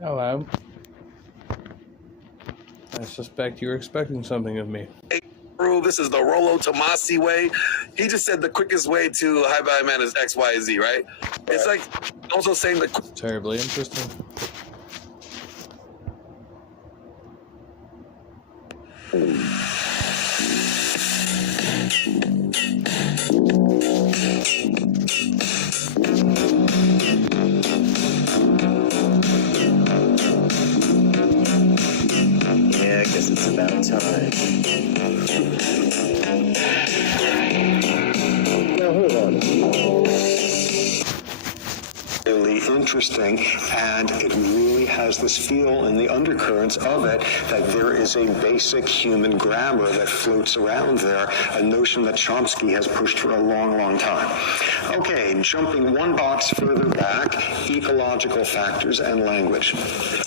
Hello. I suspect you're expecting something of me. This is the Rollo Tomasi way. He just said the quickest way to High Value Man is X, Y, Z, right? It's like also saying the Terribly interesting. Yeah, I guess it's about time. Now hold on. Really interesting, and it really has this feel in the undercurrents of it that there is a basic human grammar that floats around there, a notion that Chomsky has pushed for a long, long time. Okay, jumping one box further back, ecological factors and language.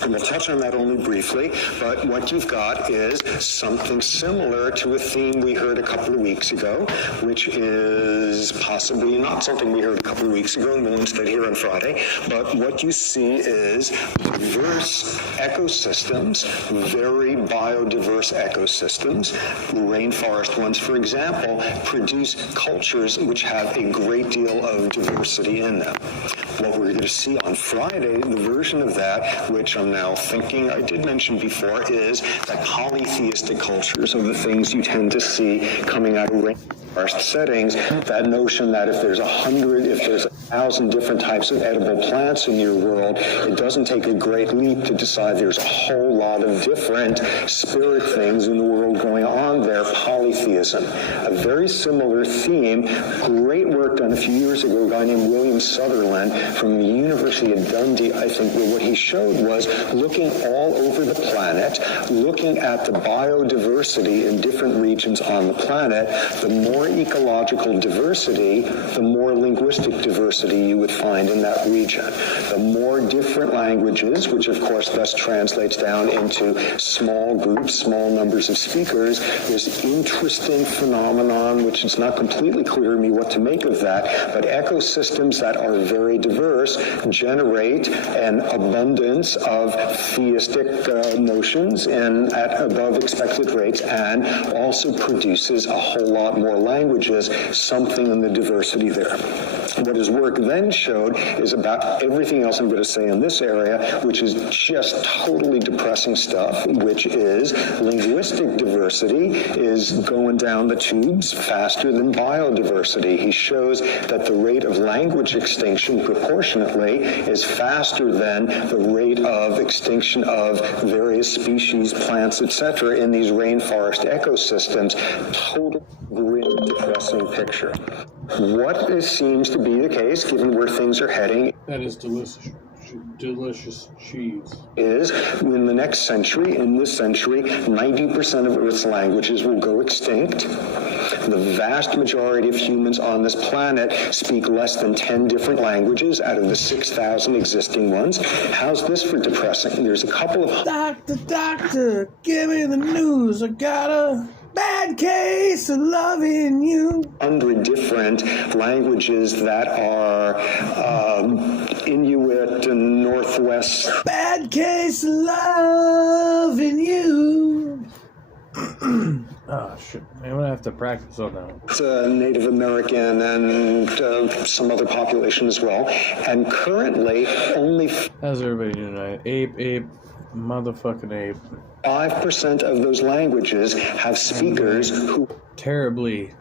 And we'll touch on that only briefly, but what you've got is something similar to a theme we heard a couple of weeks ago, which is possibly not something we heard a couple of weeks ago, and we'll instead hear on Friday. But what you see is diverse ecosystems, very biodiverse ecosystems. Rainforest ones, for example, produce cultures which have a great deal of diversity in them. What we're going to see on Friday, the version of that, which I'm now thinking I did mention before, is that polytheistic cultures are the things you tend to see coming out of rainforest settings. That notion that if there's 1,000 different types of edible plants in your world, it doesn't take a great leap to decide there's a whole lot of different spirit things in the world going on there, polytheism. A very similar theme, great work done a few years ago, a guy named William Sutherland from the University of Dundee, I think, where what he showed was looking all over the planet, looking at the biodiversity in different regions on the planet. The more ecological diversity, the more linguistic diversity you would find in that region. The more different languages, which of course thus translates down into small groups, small numbers of speakers, there's interesting phenomenon, which is not completely clear to me what to make of that, but ecosystems that are very diverse generate an abundance of theistic notions and at above expected rates, and also produces a whole lot more languages, something in the diversity there. What his work then showed is about everything else I'm going to say in this area, which is just totally depressing stuff, which is linguistic diversity is going down the tubes faster than biodiversity. He shows that the rate of language extinction proportionately is faster than the rate of extinction of various species, plants, etc. in these rainforest ecosystems. Total grim, depressing picture. What seems to be the case, given where things are heading, That is delicious cheese. is in the next century, in this century, 90% of Earth's languages will go extinct. The vast majority of humans on this planet speak less than 10 different languages out of the 6,000 existing ones. How's this for depressing? There's a couple of... Doctor, give me the news. I got a bad case of loving you. 100 different languages that are Inuit and Northwest. Bad case of loving you. Oh, shit. I'm going to have to practice on that. Native American and some other population as well. And currently, only... How's everybody doing tonight? Ape, motherfucking ape. 5% of those languages have speakers who Terribly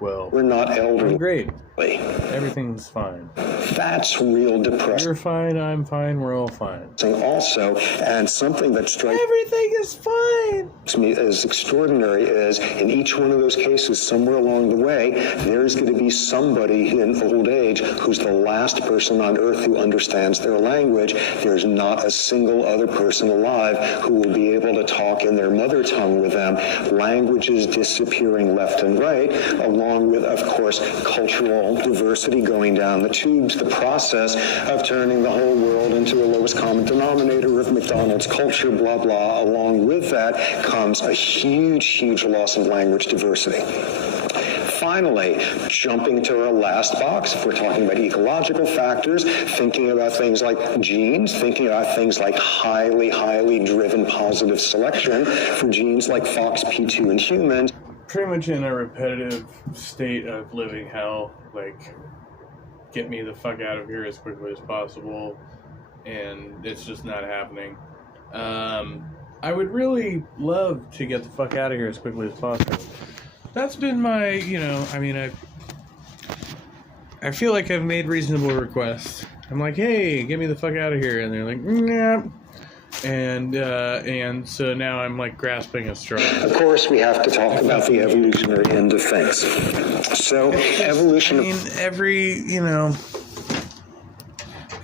well. were not I'm elderly. great. Everything's fine. That's real depressing. You're fine, I'm fine, we're all fine. Also, and something that strikes Everything is fine. me as extraordinary is, in each one of those cases, somewhere along the way, there's going to be somebody in old age who's the last person on earth who understands their language. There's not a single other person alive who will be able to talk in their mother tongue with them. Languages disappearing left and right, along with, of course, cultural diversity going down the tubes, the process of turning the whole world into a lowest common denominator of McDonald's culture, blah, blah. Along with that comes a huge loss of language diversity. finally, jumping to our last box, if we're talking about ecological factors, thinking about things like genes, thinking about things like highly, highly driven positive selection for genes like FOXP2 in humans. Pretty much in a repetitive state of living hell, like, get me the fuck out of here as quickly as possible, and it's just not happening. I would really love to get the fuck out of here as quickly as possible. That's been my, I feel like I've made reasonable requests. I'm like, hey, get me the fuck out of here, and they're like, nah. And so now I'm like grasping at straw. Of course, we have to talk about the evolutionary end of things. So, evolution. I mean,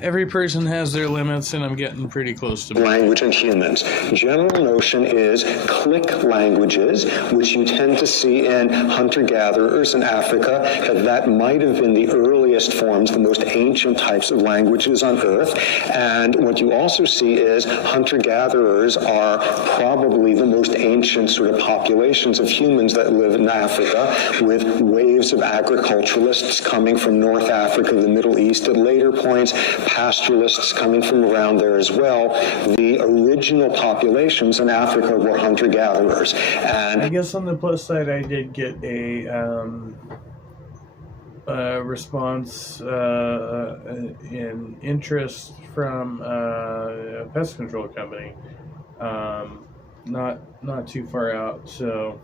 every person has their limits, and I'm getting pretty close to language in humans. General notion is click languages, which you tend to see in hunter-gatherers in Africa, that might have been the earliest forms, the most ancient types of languages on Earth. And what you also see is hunter-gatherers are probably the most ancient sort of populations of humans that live in Africa, with waves of agriculturalists coming from North Africa, the Middle East, at later points, pastoralists coming from around there as well. The original populations in Africa were hunter-gatherers. And I guess on the plus side, I did get a response in interest from a pest control company, not too far out. So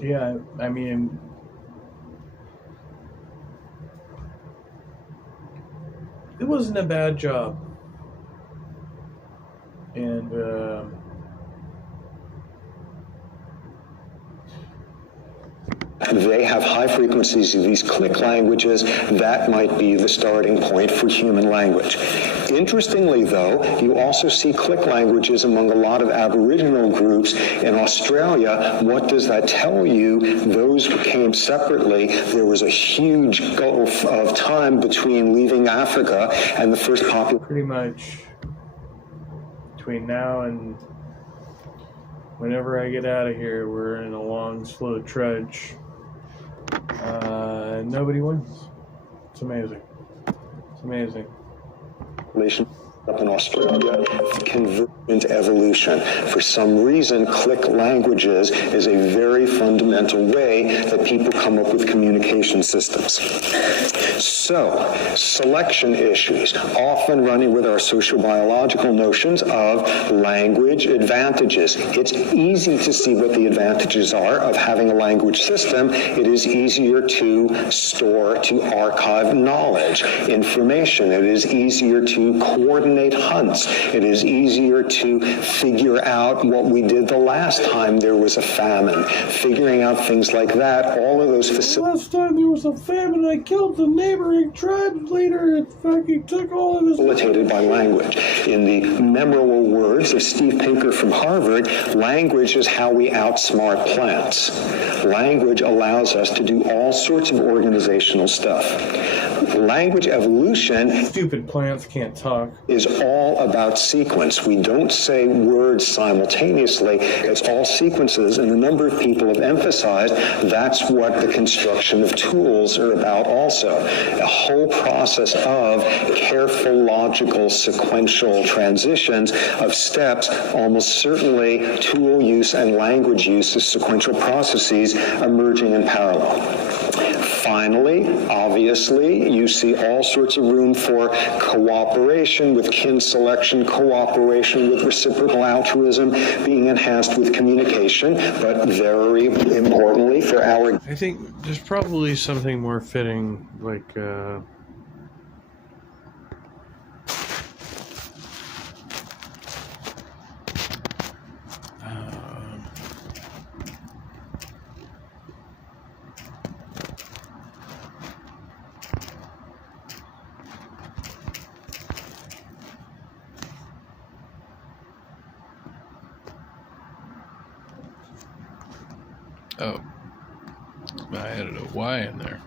yeah, I mean, it wasn't a bad job, and they have high frequencies of these click languages. That might be the starting point for human language. Interestingly, though, you also see click languages among a lot of Aboriginal groups in Australia. What does that tell you? Those came separately. There was a huge gulf of time between leaving Africa and the first population. Pretty much between now and whenever I get out of here, we're in a long, slow trudge. Nobody wins. It's amazing. It's amazing. Up in Australia, convergent evolution. For some reason, click languages is a very fundamental way that people come up with communication systems. So, selection issues, often running with our sociobiological notions of language advantages. It's easy to see what the advantages are of having a language system. It is easier to store, to archive knowledge, information. It is easier to coordinate hunts. It is easier to figure out what we did the last time there was a famine. Figuring out things like that, all of those facilities. Last time there was a famine, I killed the neighboring tribe's leader and fucking took all of his... Facilitated by language. In the memorable words of Steve Pinker from Harvard, language is how we outsmart plants. Language allows us to do all sorts of organizational stuff. Language evolution... Stupid plants can't talk. ...is all about sequence. We don't say words simultaneously. It's all sequences, and a number of people have emphasized that's what the construction of tools are about also. A whole process of careful, logical, sequential transitions of steps, almost certainly tool use and language use as sequential processes emerging in parallel. Finally, obviously, you see all sorts of room for cooperation with kin selection, cooperation with reciprocal altruism being enhanced with communication, but very importantly for our... I think there's probably something more fitting, like, oh, I added a Y in there.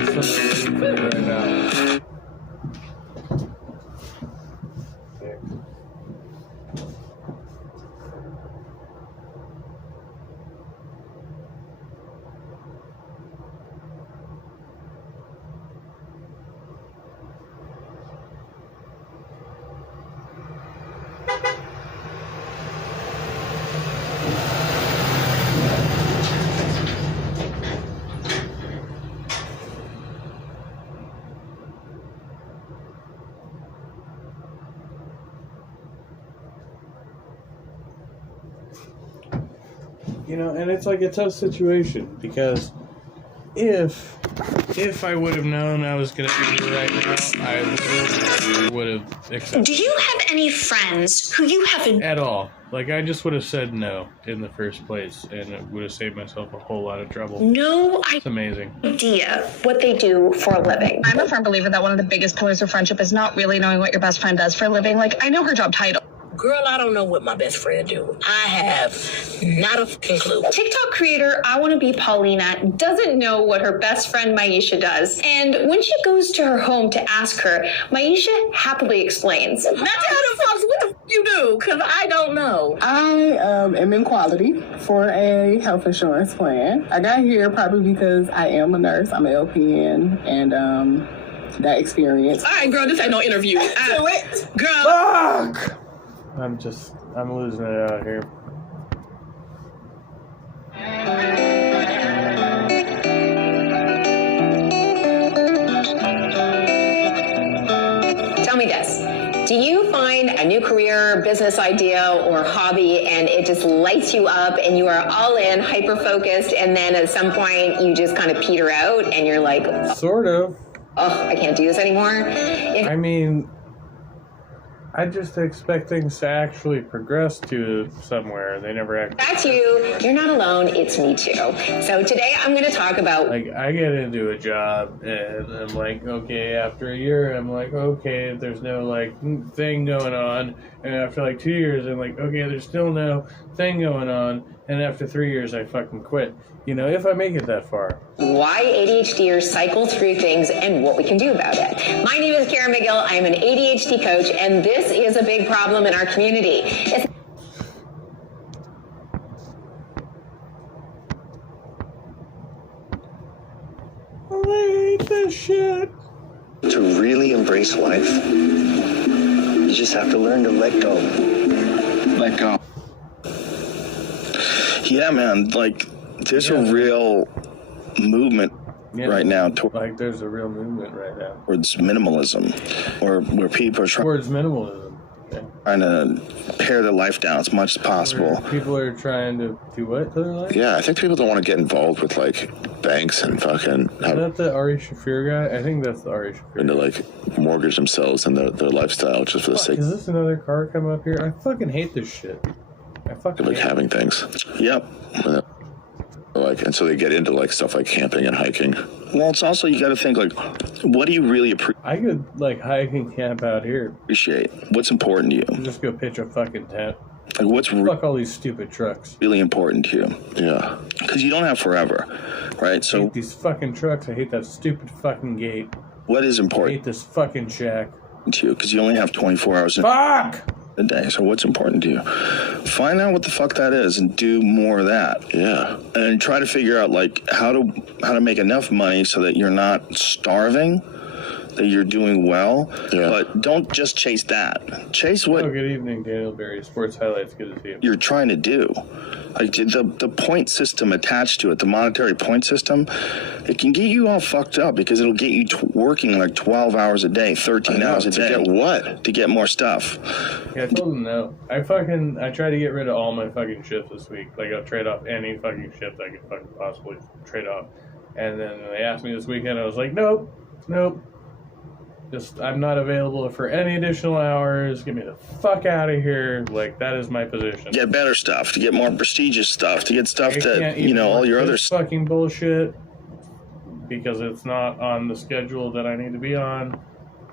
There's something right now. you know, and it's like a tough situation because if I would have known I was going to be here right now, I literally would have accepted. Do you have any friends who you haven't at all? Like, I just would have said no in the first place, and it would have saved myself a whole lot of trouble. no It's amazing. idea what they do for a living? I'm a firm believer that one of the biggest pillars of friendship is not really knowing what your best friend does for a living. Like, I know her job title. Girl, I don't know what my best friend do. I have not a fucking clue. TikTok creator I Want to Be Paulina doesn't know what her best friend Maisha does. And when she goes to her home to ask her, Maisha happily explains. Now tell them folks what the f you do, because I don't know. I am in quality for a health insurance plan. I got here probably because I am a nurse. I'm an LPN, and that experience. All right, girl, this ain't no interview. Do it. Girl. Fuck! I'm losing it out here. Tell me this. Do you find a new career, business idea, or hobby and it just lights you up and you are all in, hyper-focused, and then at some point you just kind of peter out and you're like, Sort of. oh, I can't do this anymore? I mean, I just expect things to actually progress to somewhere. They never actually. That's you. You're not alone. It's me too. So today I'm going to talk about Like, I get into a job and I'm like, okay, after a year, I'm like, okay, there's no, like, thing going on. And after, like, 2 years, I'm like, okay, there's still no thing going on. And after 3 years, I fucking quit. You know, if I make it that far. why ADHDers cycle through things and what we can do about it. My name is Karen McGill. I'm an ADHD coach, and this is a big problem in our community. I hate this shit. To really embrace life, you just have to learn to let go. Let go. Yeah, man, like, there's a real movement right now Like, there's a real movement right now. towards minimalism, or where people are Towards minimalism. Yeah. trying to pare their life down as much as possible. Where people are trying to do what to their life? Yeah, I think people don't want to get involved with like banks and fucking Is that the Ari Shafir guy? I think that's the Ari Shafir. to like mortgage themselves and their lifestyle just for the sake Is this another car come up here? I fucking hate this shit. I fucking of like hate having things. Yep. Like, and so they get into like stuff like camping and hiking. Well, it's also, you got to think, like, what do you really I could like hike and camp out here. appreciate? What's important to you? And just go pitch a fucking tent. Like, what's Fuck all these stupid trucks. really important to you? Yeah. Because you don't have forever, right? I So hate these fucking trucks. I hate that stupid fucking gate. what is I important hate this fucking shack. to you? Because you only have 24 hours in Fuck! a day. So what's important to you? Find out what the fuck that is and do more of that. Yeah. And try to figure out, like, how to make enough money so that you're not starving, that you're doing well. Yeah. But don't just chase that. Chase what Oh, good evening, Daniel Berry. Sports Highlights. Good to see you. you're trying to do. Like, the point system attached to it, the monetary point system, it can get you all fucked up because it'll get you working like 12 hours a day, 13 hours a to day. get what? To get more stuff. Yeah, I told him no. I tried to get rid of all my fucking shifts this week. Like, I'll trade off any fucking shift I could fucking possibly trade off. And then they asked me this weekend, I was like, nope. Just, I'm not available for any additional hours. Get me the fuck out of here. Like, that is my position. Get better stuff, to get more prestigious stuff, to get stuff I that, can't you even know, all work your other this stuff. fucking bullshit because it's not on the schedule that I need to be on.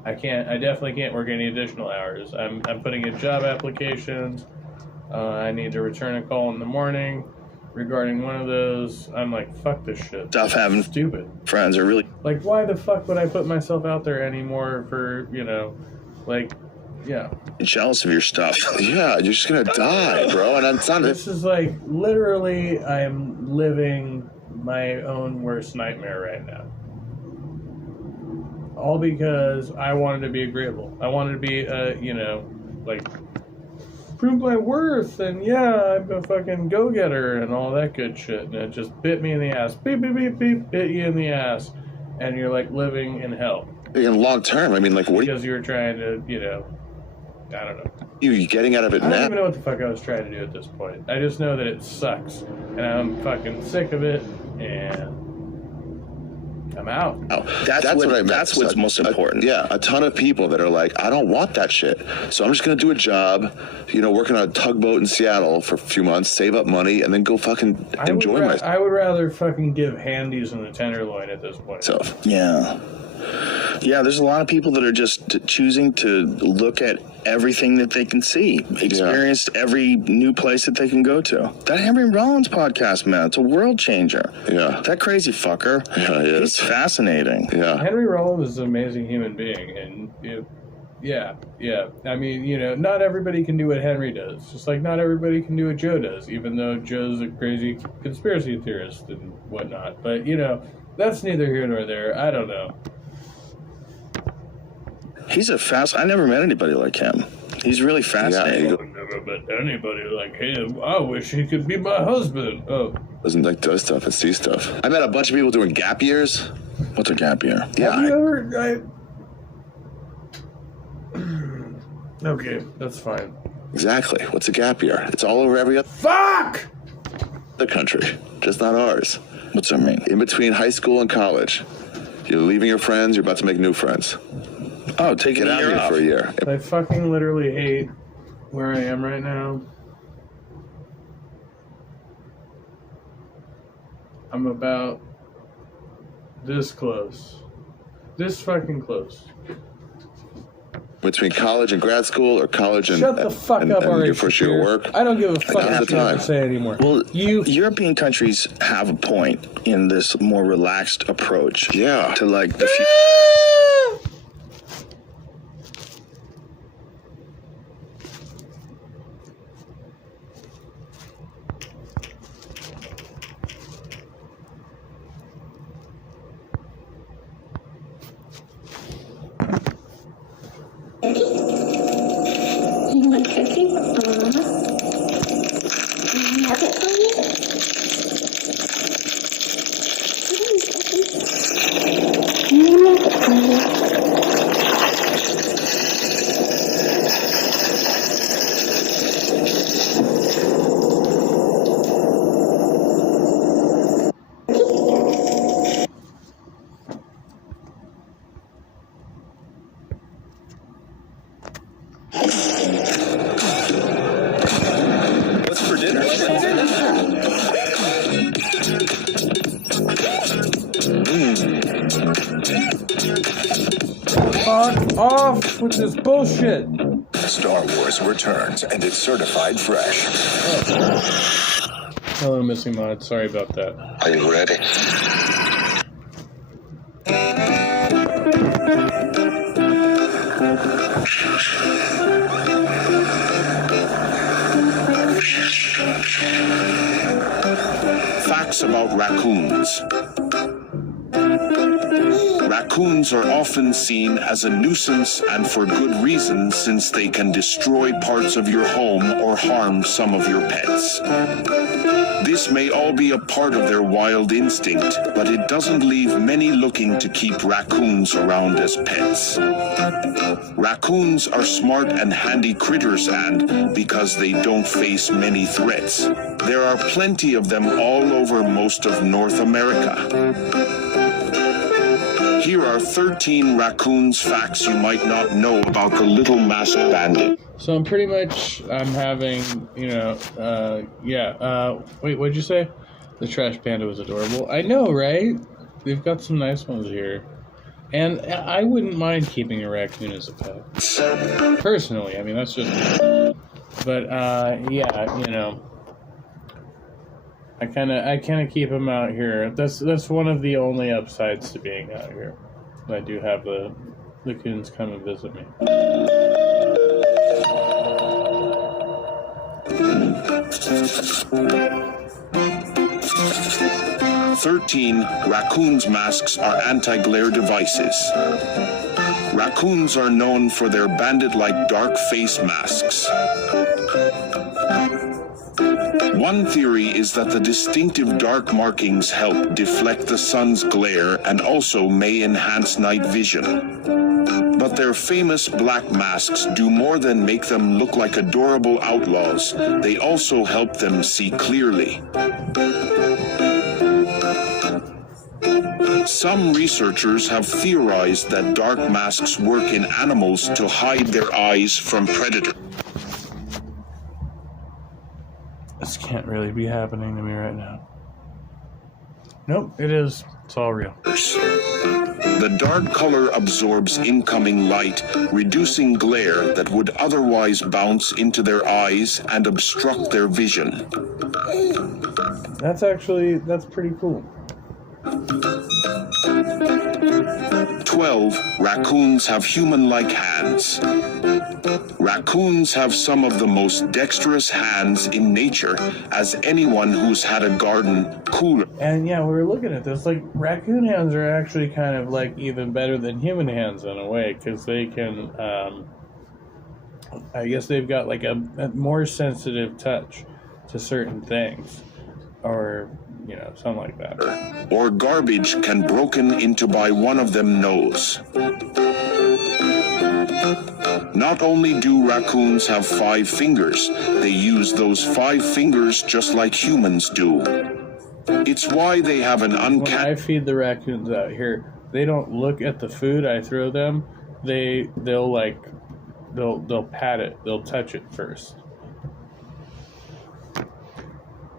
I definitely can't work any additional hours. I'm putting in job applications. I need to return a call in the morning regarding one of those. I'm like, fuck this shit. Stuff having Stupid. friends are really Like, why the fuck would I put myself out there anymore for, like, yeah. jealous of your stuff. Yeah, you're just gonna die, bro. And it's not. This is like, literally, I'm living my own worst nightmare right now. All because I wanted to be agreeable. I wanted to be, like, prove my worth, and yeah, I'm a fucking go-getter and all that good shit. And it just bit me in the ass. Beep, beep, beep, beep, bit you in the ass. And you're, like, living in hell. In long term, I mean, like, what do you. Because you were trying to, I don't know. You getting out of it I don't now? even know what the fuck I was trying to do at this point. I just know that it sucks, and I'm fucking sick of it, and I'm out. Oh, That's what I meant. That's what's most important. A ton of people that are like, I don't want that shit. So I'm just going to do a job, working on a tugboat in Seattle for a few months, save up money, and then go fucking enjoy myself. I would rather fucking give handies in the tenderloin at this point. So, Yeah. Yeah, there's a lot of people that are just choosing to look at everything that they can see, experience every new place that they can go to. That Henry Rollins podcast, man, it's a world changer. Yeah. That crazy fucker. Yeah, he is. He's fascinating. Yeah. Henry Rollins is an amazing human being, and yeah. I mean, not everybody can do what Henry does. Just like not everybody can do what Joe does, even though Joe's a crazy conspiracy theorist and whatnot. But, that's neither here nor there. I don't know. He's I never met anybody like him. He's really fascinating. I've never met anybody like him. I wish he could be my husband. Oh. Doesn't like does stuff and see stuff. I met a bunch of people doing gap years. What's a gap year? Yeah. Have you ever... Okay, that's fine. Exactly. What's a gap year? It's all over every other country, just not ours. What's that mean? In between high school and college. You're leaving your friends, you're about to make new friends. Oh, take Get a out year here off. for a year. I fucking literally hate where I am right now. I'm about this close. This fucking close. Between college and grad school, or college and Shut the fuck up, and Ari your first year of Shaffir. work. I don't give a fuck now's what the you have time. to say anymore. Well, European countries have a point in this more relaxed approach. Yeah. To like the You want cookies? Can I have it for you? You have it for you. What's for dinner? Fuck off with this bullshit. Star Wars returns, and it's certified fresh. Hello, Missy Mod. Sorry about that. Are you ready? Facts about raccoons. Raccoons are often seen as a nuisance, and for good reason, since they can destroy parts of your home or harm some of your pets. This may all be a part of their wild instinct, but it doesn't leave many looking to keep raccoons around as pets. Raccoons are smart and handy critters, and because they don't face many threats, there are plenty of them all over most of North America. Here are 13 raccoons facts you might not know about the little masked bandit. So I'm having, wait, what'd you say? The trash panda was adorable. I know, right? They've got some nice ones here. And I wouldn't mind keeping a raccoon as a pet. Personally, I mean, that's just me. But, I kind of keep them out here. That's one of the only upsides to being out here. I do have the coons come and visit me. "13 raccoons' masks are anti-glare devices. Raccoons are known for their bandit-like dark face masks. One theory is that the distinctive dark markings help deflect the sun's glare and also may enhance night vision. But their famous black masks do more than make them look like adorable outlaws. They also help them see clearly. Some researchers have theorized that dark masks work in animals to hide their eyes from predators. This can't really be happening to me right now. Nope, it is. It's all real. The dark color absorbs incoming light, reducing glare that would otherwise bounce into their eyes and obstruct their vision. That's pretty cool. 12. Raccoons have human-like hands. Raccoons have some of the most dexterous hands in nature, as anyone who's had a garden cooler. And yeah, we were looking at this, like, raccoon hands are actually kind of, like, even better than human hands in a way, because they can, I guess they've got, like, a more sensitive touch to certain things, or, you know, something like that. Or garbage can broken into by one of them knows. Not only do raccoons have 5 fingers, they use those 5 fingers just like humans do. It's why they have an uncanny... When I feed the raccoons out here, they don't look at the food I throw them. They'll pat it. They'll touch it first.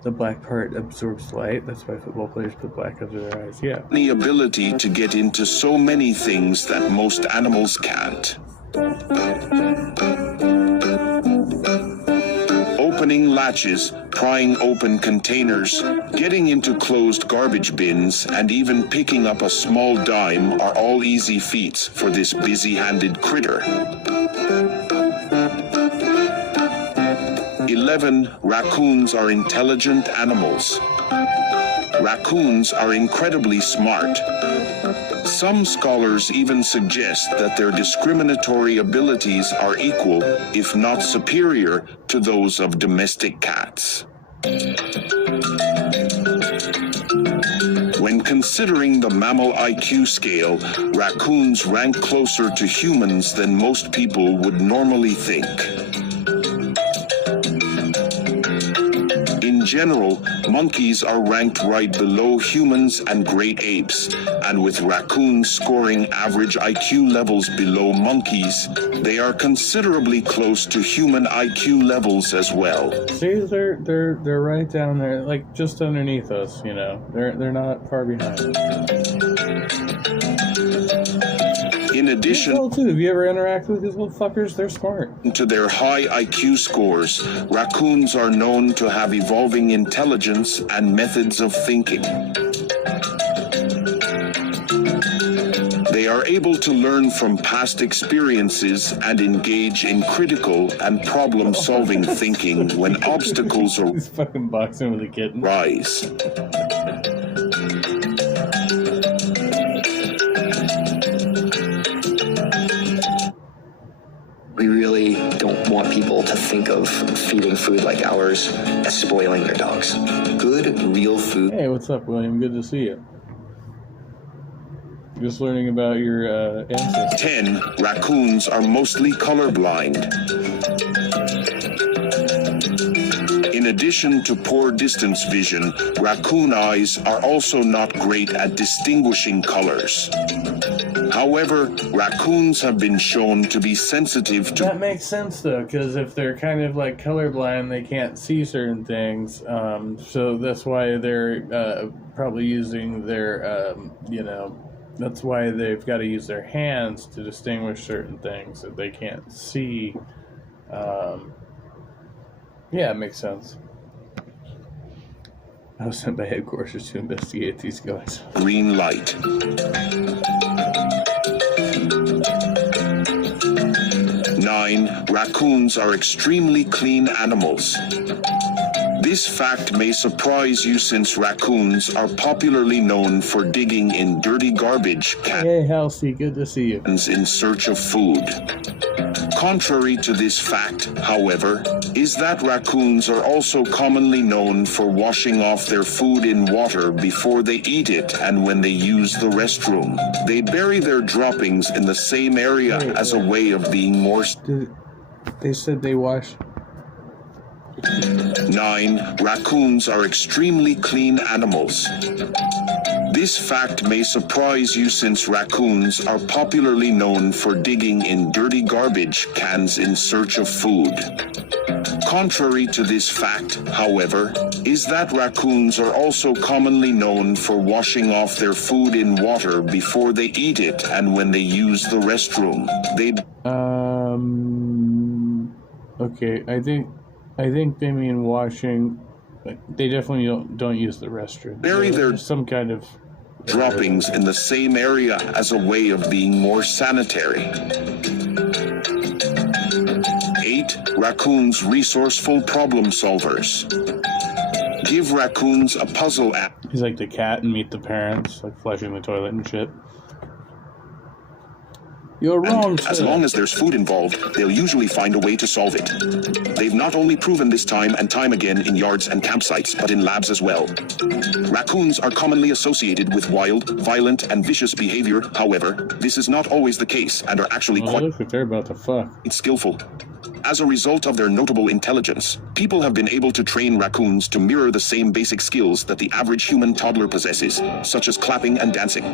The black part absorbs light. That's why football players put black under their eyes. Yeah. The ability to get into so many things that most animals can't. Opening latches, prying open containers, getting into closed garbage bins, and even picking up a small dime are all easy feats for this busy-handed critter. 11. Raccoons are intelligent animals. Raccoons are incredibly smart. Some scholars even suggest that their discriminatory abilities are equal, if not superior, to those of domestic cats. When considering the mammal IQ scale, raccoons rank closer to humans than most people would normally think. In general, monkeys are ranked right below humans and great apes, and with raccoons scoring average IQ levels below monkeys, they are considerably close to human IQ levels as well. See, they're right down there, like just underneath us. You know, they're not far behind. In addition, too. Have you ever interacted with these little fuckers? They're smart. To their high IQ scores, raccoons are known to have evolving intelligence and methods of thinking. They are able to learn from past experiences and engage in critical and problem-solving thinking when obstacles He's fucking boxing with a kitten. Rise. We really don't want people to think of feeding food like ours as spoiling their dogs. Good, real food. Hey, what's up, William? Good to see you. Just learning about your ancestors. 10. Raccoons are mostly colorblind. In addition to poor distance vision, raccoon eyes are also not great at distinguishing colors. However, raccoons have been shown to be sensitive to... That makes sense, though, because if they're kind of like colorblind, they can't see certain things. So that's why they're probably using their, you know, that's why they've got to use their hands to distinguish certain things that they can't see. Yeah, it makes sense. I was sent by headquarters to investigate these guys. Green light. 9. Raccoons are extremely clean animals. This fact may surprise you since raccoons are popularly known for digging in dirty garbage cans Hey, Halsey, good to see you. in search of food. Contrary to this fact, however, is that raccoons are also commonly known for washing off their food in water before they eat it and when they use the restroom. They bury their droppings in the same area as a way of being more... They said they wash... 9. Raccoons are extremely clean animals. This fact may surprise you since raccoons are popularly known for digging in dirty garbage cans in search of food. Contrary to this fact, however, is that raccoons are also commonly known for washing off their food in water before they eat it and when they use the restroom. Okay, I think they mean washing. They definitely don't use the restroom. Bury their some kind of droppings in the same area as a way of being more sanitary. 8. Raccoons resourceful problem solvers. Give raccoons a puzzle app. He's like the cat and Meet the Parents, like flushing the toilet and shit. You're wrong, sir. As long as there's food involved, they'll usually find a way to solve it. They've not only proven this time and time again in yards and campsites, but in labs as well. Raccoons are commonly associated with wild, violent, and vicious behavior. However, this is not always the case and are actually quite look like they're about to fuck. Skillful. As a result of their notable intelligence, people have been able to train raccoons to mirror the same basic skills that the average human toddler possesses, such as clapping and dancing.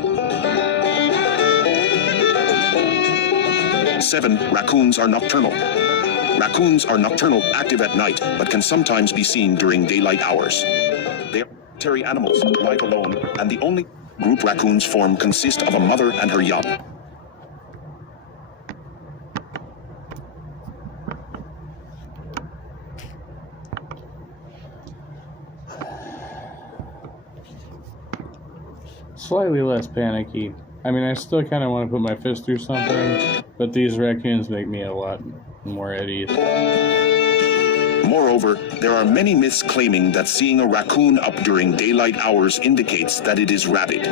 7. Raccoons are nocturnal. Raccoons are nocturnal, active at night, but can sometimes be seen during daylight hours. They are solitary animals, live alone, and the only group raccoons form consist of a mother and her young. Slightly less panicky. I mean, I still kind of want to put my fist through something, but these raccoons make me a lot more at ease. Moreover, there are many myths claiming that seeing a raccoon up during daylight hours indicates that it is rabid.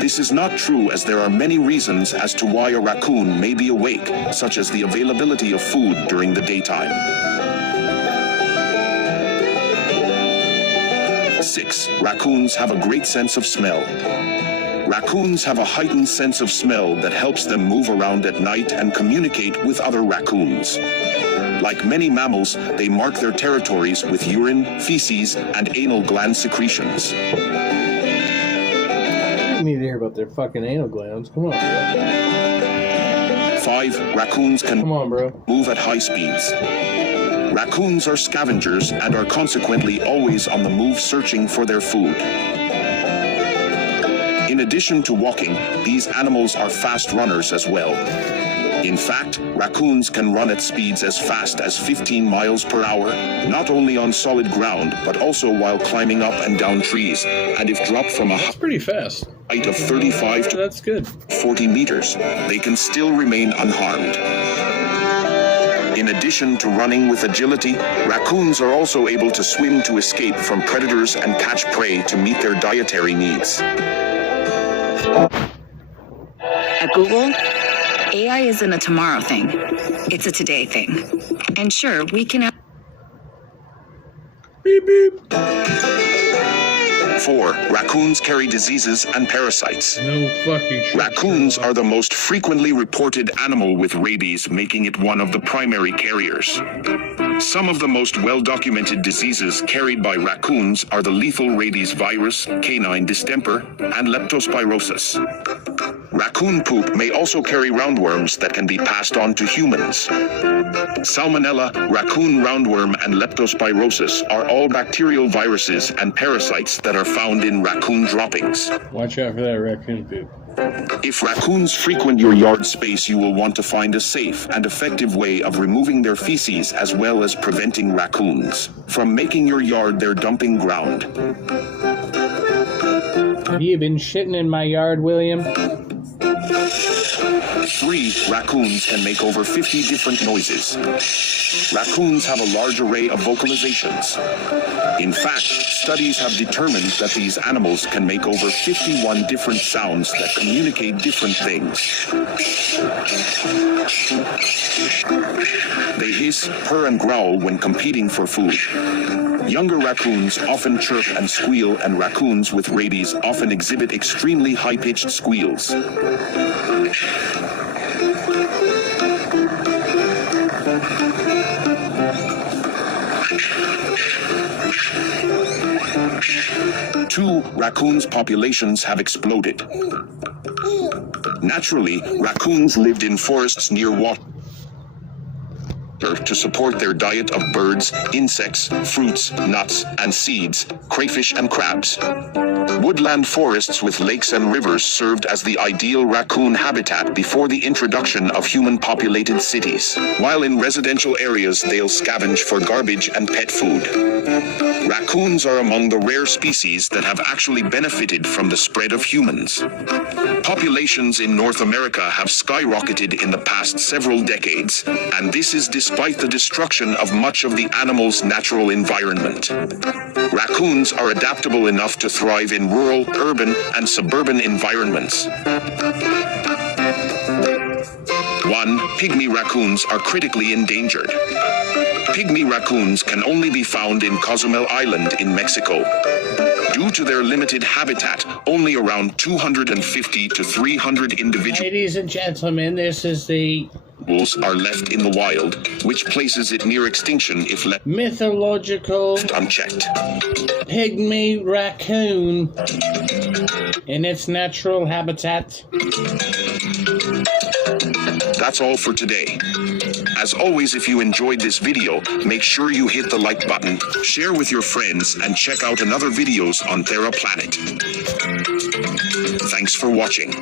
This is not true, as there are many reasons as to why a raccoon may be awake, such as the availability of food during the daytime. 6. Raccoons have a great sense of smell. Raccoons have a heightened sense of smell that helps them move around at night and communicate with other raccoons. Like many mammals, they mark their territories with urine, feces, and anal gland secretions. I need to hear about their fucking anal glands. Come on, bro. 5. Raccoons can move at high speeds. Raccoons are scavengers and are consequently always on the move searching for their food. In addition to walking, these animals are fast runners as well. In fact, raccoons can run at speeds as fast as 15 miles per hour, not only on solid ground, but also while climbing up and down trees, and if dropped from a pretty fast height of 35 to 40 meters, they can still remain unharmed. In addition to running with agility, raccoons are also able to swim to escape from predators and catch prey to meet their dietary needs. At Google, AI isn't a tomorrow thing. It's a today thing. And sure, we can have... Beep, beep. 4. Raccoons carry diseases and parasites. No fucking shit. Raccoons are the most frequently reported animal with rabies, making it one of the primary carriers. Some of the most well-documented diseases carried by raccoons are the lethal rabies virus, canine distemper, and leptospirosis. Raccoon poop may also carry roundworms that can be passed on to humans. Salmonella, raccoon roundworm, and leptospirosis are all bacterial viruses and parasites that are found in raccoon droppings. Watch out for that raccoon poop. If raccoons frequent your yard space, you will want to find a safe and effective way of removing their feces, as well as preventing raccoons from making your yard their dumping ground. Have you been shitting in my yard, William? 3, raccoons can make over 50 different noises. Raccoons have a large array of vocalizations. In fact, studies have determined that these animals can make over 51 different sounds that communicate different things. They hiss, purr, and growl when competing for food. Younger raccoons often chirp and squeal, and raccoons with rabies often exhibit extremely high-pitched squeals. 2, raccoons' populations have exploded. Naturally, raccoons lived in forests near water to support their diet of birds, insects, fruits, nuts, and seeds, crayfish, and crabs. Woodland forests with lakes and rivers served as the ideal raccoon habitat before the introduction of human-populated cities. While in residential areas, they'll scavenge for garbage and pet food. Raccoons are among the rare species that have actually benefited from the spread of humans. Populations in North America have skyrocketed in the past several decades, and this is despite the destruction of much of the animal's natural environment. Raccoons are adaptable enough to thrive in rural, urban, and suburban environments. 1. Pygmy raccoons are critically endangered. Pygmy raccoons can only be found in Cozumel Island in Mexico. Due to their limited habitat, only around 250 to 300 individuals. Ladies and gentlemen, this is the are left in the wild, which places it near extinction if left mythological unchecked. Pygmy raccoon in its natural habitat. That's all for today. As always, if you enjoyed this video, make sure you hit the like button, share with your friends, and check out another videos on Terra Planet. Thanks for watching.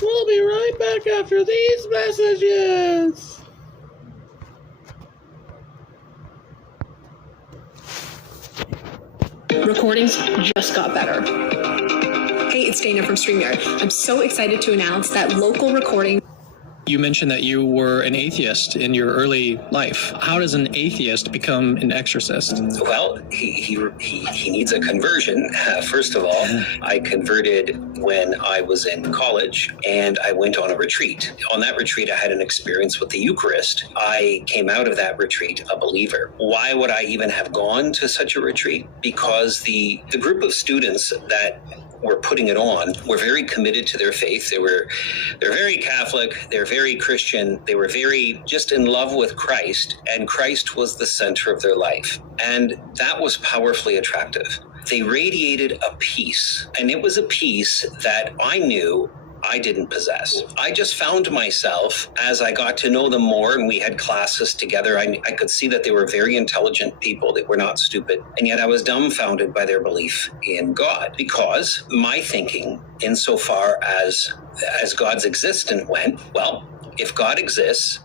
We'll be right back after these messages. Recordings just got better. Hey, it's Dana from StreamYard. I'm so excited to announce that local recording. You mentioned that you were an atheist in your early life. How does an atheist become an exorcist? Well, he needs a conversion. First of all, I converted when I was in college, and I went on a retreat. On that retreat, I had an experience with the Eucharist. I came out of that retreat a believer. Why would I even have gone to such a retreat? Because the group of students that were putting it on were very committed to their faith. They're very Catholic, they're very Christian, they were very just in love with Christ, and Christ was the center of their life. And that was powerfully attractive. They radiated a peace, and it was a peace that I knew I didn't possess. I just found myself, as I got to know them more and we had classes together, I could see that they were very intelligent people. They were not stupid. And yet I was dumbfounded by their belief in God, because my thinking insofar as God's existence went, well, if God exists,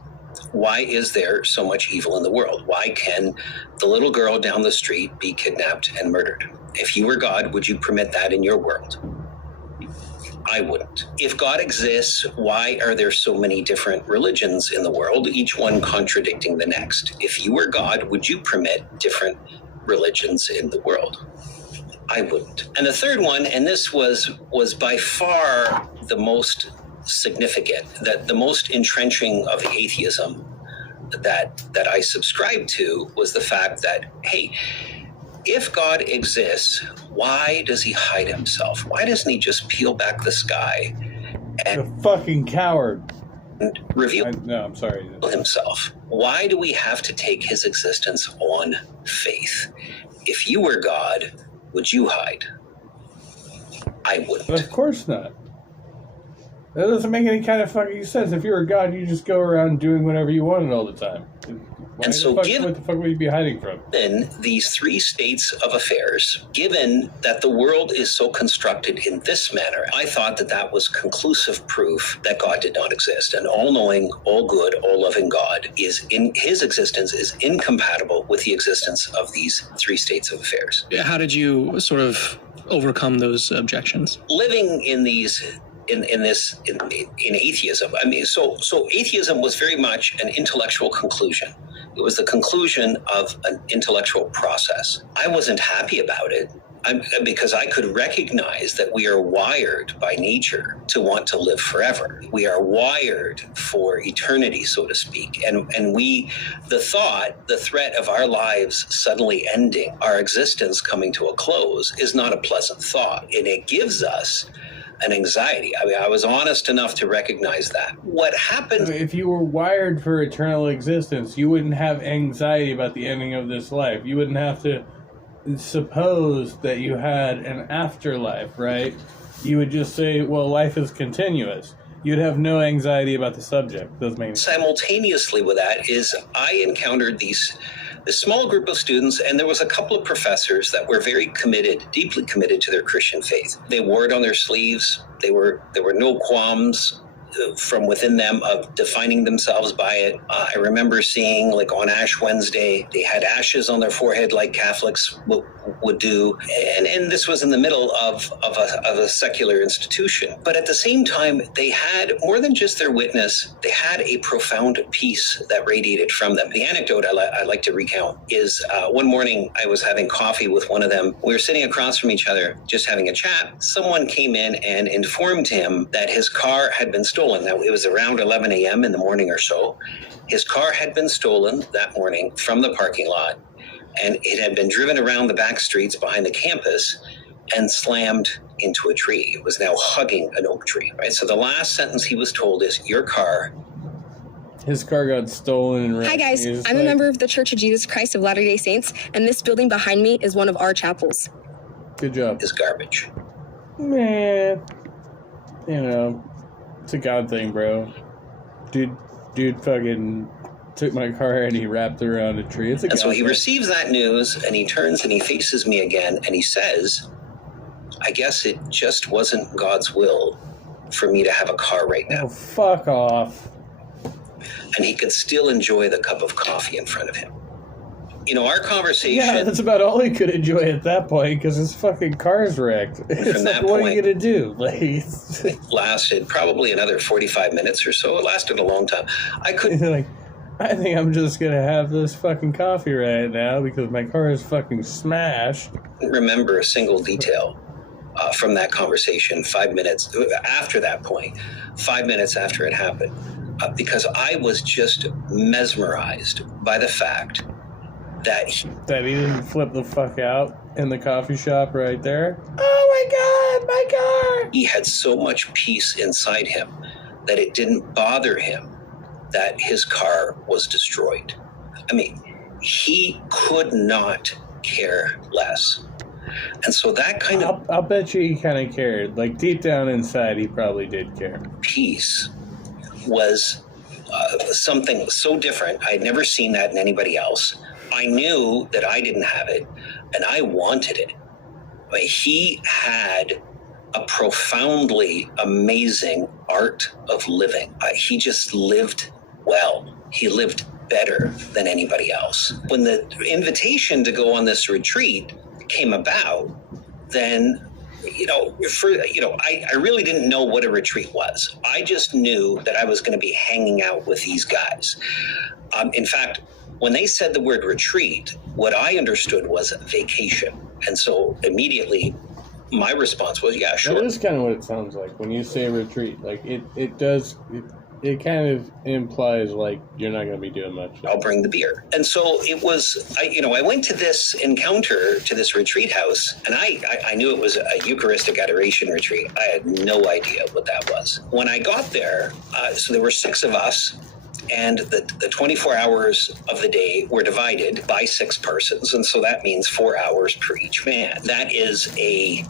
why is there so much evil in the world? Why can the little girl down the street be kidnapped and murdered? If you were God, would you permit that in your world? I wouldn't. If God exists, why are there so many different religions in the world, each one contradicting the next? If you were God, would you permit different religions in the world? I wouldn't. And the third one, and this was by far the most significant, that the most entrenching of atheism that I subscribed to, was the fact that, hey, if God exists, why does he hide himself? Why doesn't he just peel back the sky and a fucking coward reveal himself? Why do we have to take his existence on faith? If you were God, would you hide? I wouldn't. Of course not. That doesn't make any kind of fucking sense. If you're a god, you just go around doing whatever you wanted all the time. Why And so what the fuck would you be hiding from? In these three states of affairs, given that the world is so constructed in this manner, I thought that that was conclusive proof that God did not exist. An all-knowing, all-good, all-loving God is in his existence is incompatible with the existence of these three states of affairs. How did you sort of overcome those objections? Living in these in atheism, I mean, so atheism was very much an intellectual conclusion. It was the conclusion of an intellectual process. I wasn't happy about it because I could recognize that we are wired by nature to want to live forever. We are wired for eternity, so to speak. And the threat of our lives suddenly ending, our existence coming to a close, is not a pleasant thought. And it gives us an anxiety. I mean, I was honest enough to recognize that. What happened? If you were wired for eternal existence, you wouldn't have anxiety about the ending of this life. You wouldn't have to suppose that you had an afterlife, right? You would just say, well, life is continuous. You'd have no anxiety about the subject. Doesn't make sense. Simultaneously with that is I encountered this small group of students, and there was a couple of professors that were very committed, deeply committed to their Christian faith. They wore it on their sleeves. There were no qualms from within them of defining themselves by it. I remember seeing, like on Ash Wednesday, they had ashes on their forehead like Catholics would do. And this was in the middle of a secular institution. But at the same time, they had more than just their witness, they had a profound peace that radiated from them. The anecdote I like to recount is one morning I was having coffee with one of them. We were sitting across from each other, just having a chat. Someone came in and informed him that his car had been stolen. Now, it was around 11 a.m. in the morning or so. His car had been stolen that morning from the parking lot, and it had been driven around the back streets behind the campus and slammed into a tree. It was now hugging an oak tree, right? So the last sentence he was told is, your car. His car got stolen and wrecked. Hi guys, I'm a member of the Church of Jesus Christ of Latter-day Saints, and this building behind me is one of our chapels. Good job. Is garbage. Man, you know, it's a God thing, bro. Dude fucking took my car and he wrapped it around a tree. It's a And so he thing. receives that news and he turns and he faces me again and he says, I guess it just wasn't God's will for me to have a car right now. Oh, fuck off. And he could still enjoy the cup of coffee in front of him. You know, our conversation... Yeah, that's about all he could enjoy at that point because his fucking car's wrecked. It's like, that what are point- you going to do? Like, lasted probably another 45 minutes or so. It lasted a long time. I couldn't... like, I think I'm just going to have this fucking coffee right now because my car is fucking smashed. remember a single detail from that conversation 5 minutes after that point, 5 minutes after it happened, because I was just mesmerized by the fact that he didn't flip the fuck out in the coffee shop right there. Oh my God, my car! He had so much peace inside him that it didn't bother him that his car was destroyed. I mean, he could not care less. And so that kind of... I'll bet you he kind of cared. Like, deep down inside, he probably did care. Peace was something so different. I'd never seen that in anybody else. I knew that I didn't have it, and I wanted it. But he had a profoundly amazing art of living. He just lived well. He lived better than anybody else. When the invitation to go on this retreat came about, then I really didn't know what a retreat was. I just knew that I was going to be hanging out with these guys. In fact, when they said the word retreat, what I understood was vacation. And so immediately my response was, yeah, sure. That is kind of what it sounds like when you say retreat. Like, it kind of implies like you're not going to be doing much. I'll bring the beer. And so it was, I went to this encounter, to this retreat house, and I knew it was a Eucharistic adoration retreat. I had no idea what that was. When I got there, so there were 6 of us, And the 24 hours of the day were divided by 6 persons. And so that means 4 hours per each man. That is a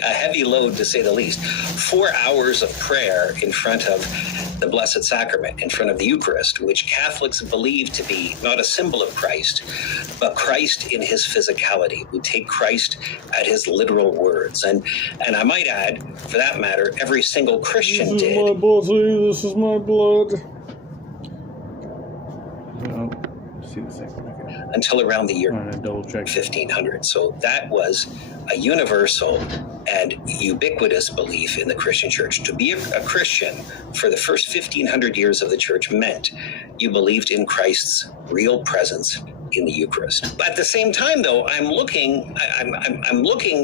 heavy load, to say the least. 4 hours of prayer in front of the Blessed Sacrament, in front of the Eucharist, which Catholics believe to be not a symbol of Christ, but Christ in his physicality. We take Christ at his literal words. And I might add, for that matter, every single Christian did. This is my body, this is my blood. See the second. Okay. Until around the year 1500. So that was a universal and ubiquitous belief in the Christian church. To be a Christian for the first 1500 years of the church meant you believed in Christ's real presence in the Eucharist. But at the same time, though, I'm looking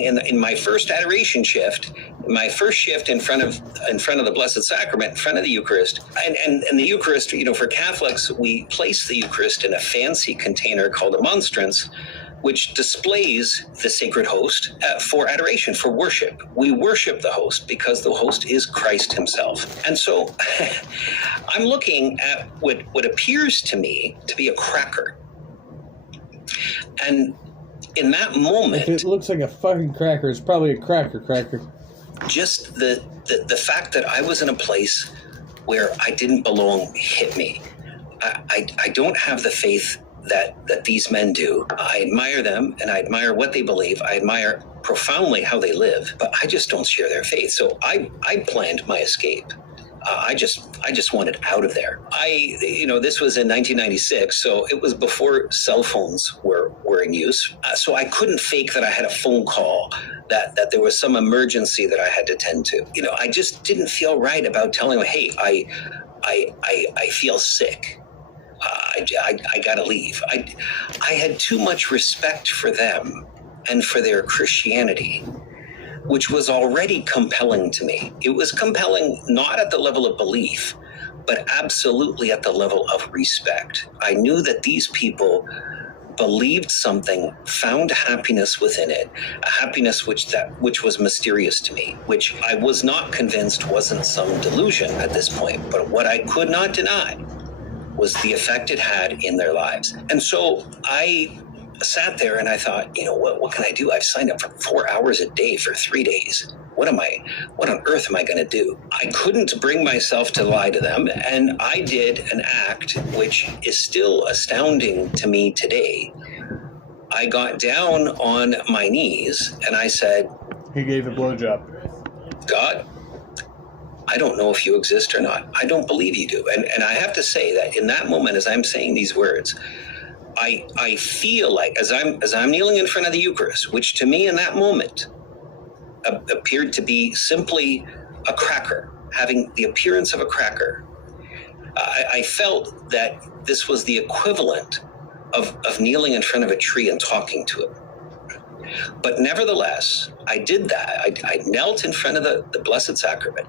in my first adoration shift, my first shift in front of the Blessed Sacrament, in front of the Eucharist, and the Eucharist. You know, for Catholics, we place the Eucharist in a fancy container called a monstrance, which displays the sacred host for adoration, for worship. We worship the host because the host is Christ himself. And so I'm looking at what appears to me to be a cracker. And in that moment, if it looks like a fucking cracker, it's probably a cracker. Just the fact that I was in a place where I didn't belong hit me. I don't have the faith that these men do. I admire them and I admire what they believe. I admire profoundly how they live, but I just don't share their faith. So I planned my escape. I just wanted out of there. This was in 1996, so it was before cell phones were in use. So I couldn't fake that I had a phone call, that there was some emergency that I had to tend to. You know, I just didn't feel right about telling them, hey, I feel sick. I gotta leave. I had too much respect for them and for their Christianity, which was already compelling to me. It was compelling not at the level of belief, but absolutely at the level of respect. I knew that these people believed something, found happiness within it, a happiness which was mysterious to me, which I was not convinced wasn't some delusion at this point. But what I could not deny was the effect it had in their lives. And so I sat there and I thought, what can I do? I've signed up for 4 hours a day for 3 days. What on earth am I going to do? I couldn't bring myself to lie to them. And I did an act which is still astounding to me today. I got down on my knees and I said, he gave a blowjob. God, I don't know if you exist or not. I don't believe you do. And I have to say that in that moment, as I'm saying these words, I feel like as I'm kneeling in front of the Eucharist, which to me in that moment appeared to be simply a cracker, having the appearance of a cracker, I felt that this was the equivalent of kneeling in front of a tree and talking to it. But nevertheless, I did that. I knelt in front of the Blessed Sacrament.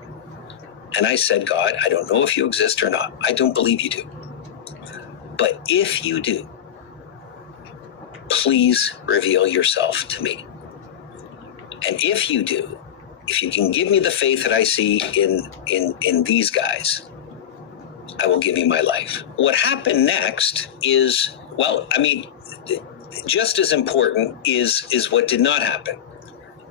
And I said, God, I don't know if you exist or not. I don't believe you do. But if you do, please reveal yourself to me. And if you do, if you can give me the faith that I see in these guys, I will give you my life. What happened next is, just as important is what did not happen.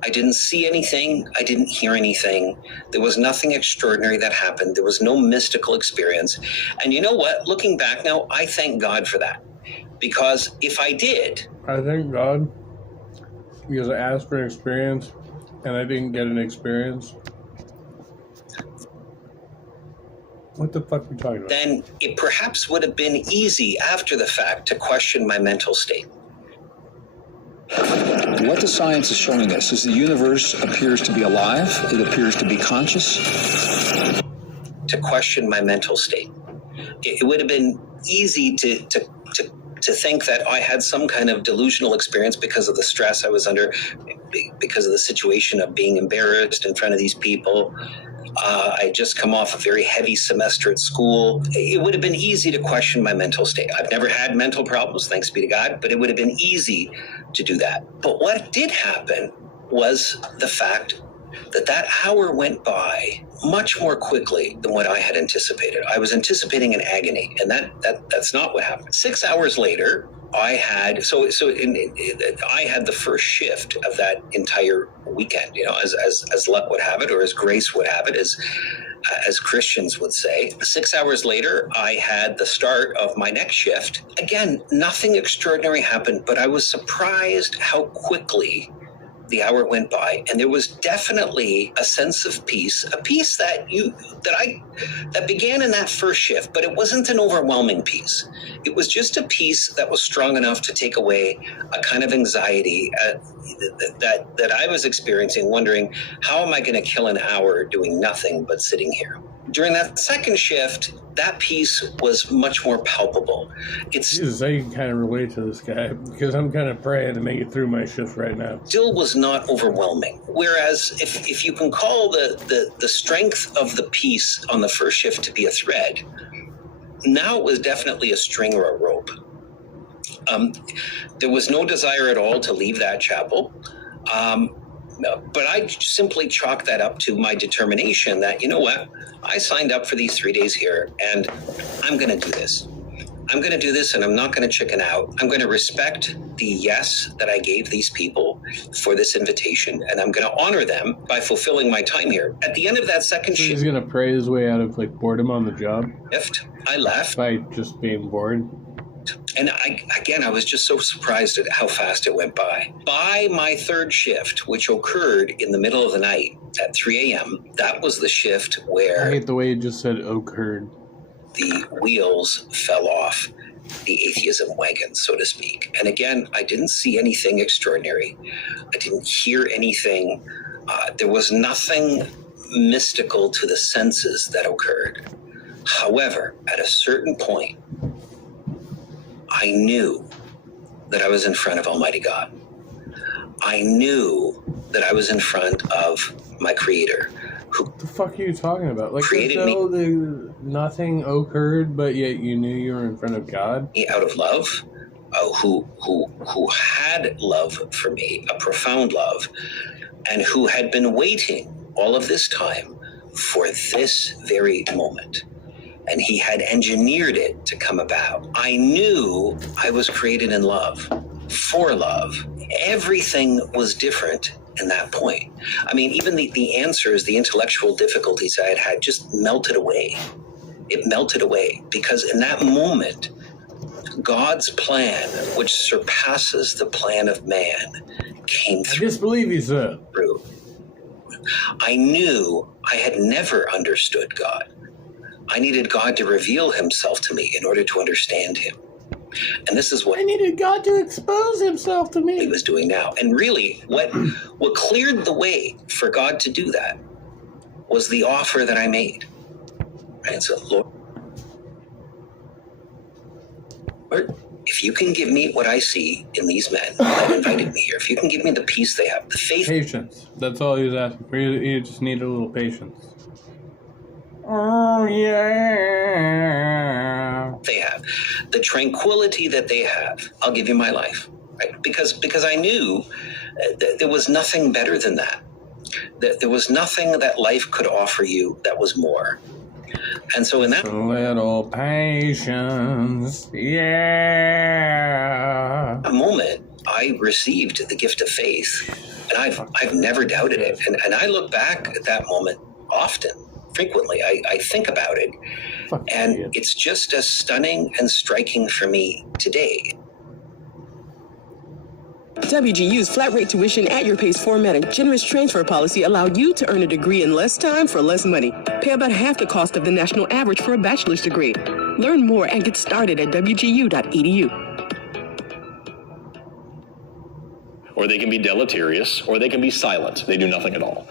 I didn't see anything. I didn't hear anything. There was nothing extraordinary that happened. There was no mystical experience. And you know what? Looking back now, I thank God for that. Because if I did... I thank God because I asked for an experience and I didn't get an experience. What the fuck are we talking about? Then it perhaps would have been easy after the fact to question my mental state. What the science is showing us is the universe appears to be alive. It appears to be conscious. To question my mental state. It would have been easy to think that I had some kind of delusional experience because of the stress I was under, because of the situation of being embarrassed in front of these people. I had just come off a very heavy semester at school. It would have been easy to question my mental state. I've never had mental problems, thanks be to God, but it would have been easy to do that. But what did happen was the fact that hour went by much more quickly than what I had anticipated. I was anticipating an agony, and that's not what happened. 6 hours later, I had I had the first shift of that entire weekend. You know, as luck would have it, or as grace would have it, as Christians would say. 6 hours later, I had the start of my next shift. Again, nothing extraordinary happened, but I was surprised how quickly the hour went by, and there was definitely a sense of peace, a peace that began in that first shift, but it wasn't an overwhelming peace. It was just a peace that was strong enough to take away a kind of anxiety that I was experiencing, wondering, how am I going to kill an hour doing nothing but sitting here? During that second shift, that piece was much more palpable. Jesus, I can kind of relate to this guy because I'm kind of praying to make it through my shift right now. Still was not overwhelming. Whereas if you can call the strength of the piece on the first shift to be a thread, now it was definitely a string or a rope. There was no desire at all to leave that chapel. But I simply chalked that up to my determination that, you know what, I signed up for these 3 days here, and I'm going to do this. I'm going to do this, and I'm not going to chicken out. I'm going to respect the yes that I gave these people for this invitation, and I'm going to honor them by fulfilling my time here. At the end of that second shift, he's going to pray his way out of like boredom on the job. I left by just being bored. And I was just so surprised at how fast it went by. By my third shift, which occurred in the middle of the night at 3 a.m., that was the shift where... I hate the way you just said occurred. The wheels fell off the atheism wagon, so to speak. And again, I didn't see anything extraordinary. I didn't hear anything. There was nothing mystical to the senses that occurred. However, at a certain point, I knew that I was in front of Almighty God. I knew that I was in front of my Creator. What the fuck are you talking about? Like, created nothing occurred, but yet you knew you were in front of God? Out of love, who had love for me, a profound love, and who had been waiting all of this time for this very moment. And he had engineered it to come about. I knew I was created in love, for love. Everything was different in that point. I mean, even the answers, the intellectual difficulties I had just melted away. It melted away because in that moment, God's plan, which surpasses the plan of man, came through. I disbelieve you, sir. I knew I had never understood God. I needed God to reveal himself to me in order to understand him. And this is what I needed God to expose himself to me. He was doing now. And really, what cleared the way for God to do that was the offer that I made. And so, Lord, if you can give me what I see in these men that invited me here, if you can give me the peace they have, the faith. Patience. That's all he was asking for. You just need a little patience. Oh, yeah. They have the tranquility that they have. I'll give you my life, right? Because I knew that there was nothing better than that. That there was nothing that life could offer you that was more. And so in that little patience, yeah. moment, I received the gift of faith, and I've never doubted it. And I look back at that moment often. Frequently, I think about it, and it's just as stunning and striking for me today. WGU's flat rate tuition at your pace format and generous transfer policy allow you to earn a degree in less time for less money. Pay about half the cost of the national average for a bachelor's degree. Learn more and get started at WGU.edu. Or they can be deleterious, or they can be silent. They do nothing at all.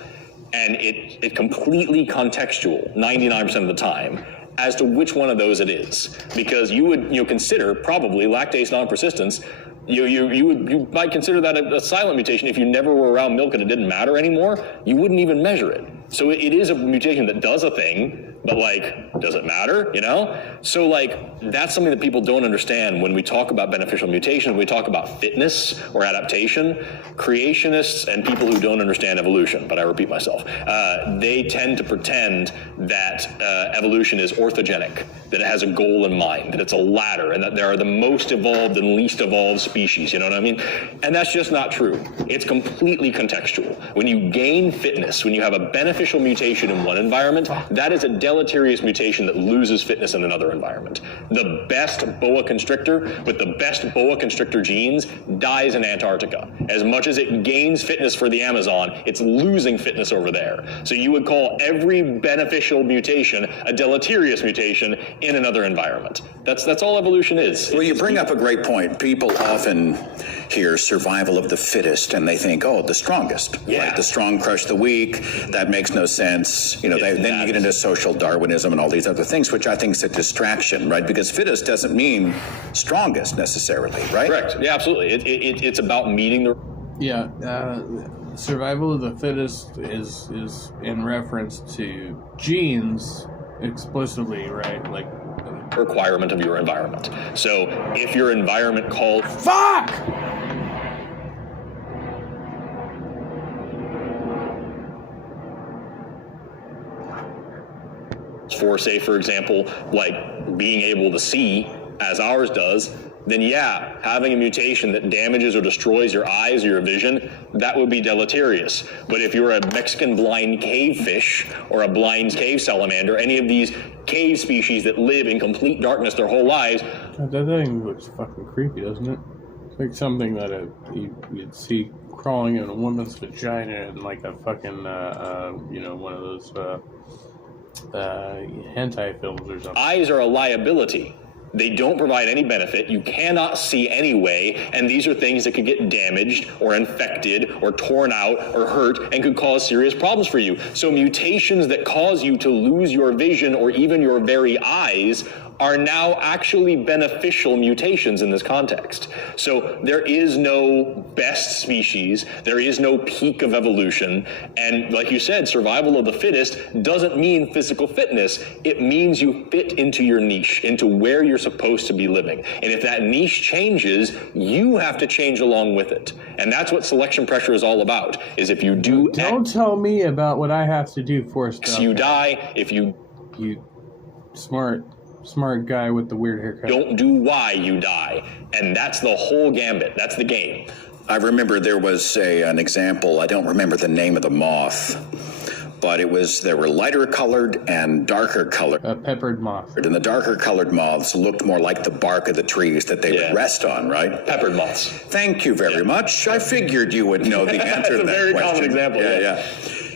And it's completely contextual 99% of the time as to which one of those it is. Because you would consider probably lactase non-persistence, you might consider that a silent mutation. If you never were around milk and it didn't matter anymore, you wouldn't even measure it. So it is a mutation that does a thing, but like, does it matter, you know? So like, that's something that people don't understand when we talk about beneficial mutation, when we talk about fitness or adaptation. Creationists and people who don't understand evolution, but I repeat myself, they tend to pretend that evolution is orthogenic, that it has a goal in mind, that it's a ladder, and that there are the most evolved and least evolved species, you know what I mean? And that's just not true. It's completely contextual. When you gain fitness, when you have a beneficial mutation in one environment, that is a deleterious mutation that loses fitness in another environment. The best boa constrictor with the best boa constrictor genes dies in Antarctica. As much as it gains fitness for the Amazon, it's losing fitness over there. So you would call every beneficial mutation a deleterious mutation in another environment. That's all evolution is. Well, you bring up a great point. People often hear survival of the fittest and they think, oh, the strongest. Yeah. Right? The strong crush the weak. That makes no sense. You know, then you get into social Darwinism and all these other things, which I think is a distraction, right? Because fittest doesn't mean strongest necessarily, right? Correct. Yeah, absolutely. It's about meeting the... Yeah, survival of the fittest is in reference to genes explicitly, right? Like requirement of your environment. So if your environment calls... Fuck! For, say, for example, like being able to see, as ours does, then yeah, having a mutation that damages or destroys your eyes or your vision, that would be deleterious. But if you're a Mexican blind cave fish or a blind cave salamander, any of these cave species that live in complete darkness their whole lives... That thing looks fucking creepy, doesn't it? It's like something that you'd see crawling in a woman's vagina in like a fucking, you know, one of those hentai films or something. Eyes are a liability. They don't provide any benefit. You cannot see anyway, and these are things that could get damaged or infected or torn out or hurt and could cause serious problems for you. So mutations that cause you to lose your vision or even your very eyes are now actually beneficial mutations in this context. So there is no best species, there is no peak of evolution, and like you said, survival of the fittest doesn't mean physical fitness, it means you fit into your niche, into where you're supposed to be living. And if that niche changes, you have to change along with it. And that's what selection pressure is all about, is if you do... Don't tell me about what I have to do for stuff. You die, if you... You smart guy with the weird haircut. Don't do Y, you die. And that's the whole gambit. That's the game. I remember there was an example, I don't remember the name of the moth, but there were lighter colored and darker colored. Peppered moth. And the darker colored moths looked more like the bark of the trees that they would rest on, right? Peppered moths. Thank you very much. I figured you would know the answer to that question. It's a very common example. Yeah.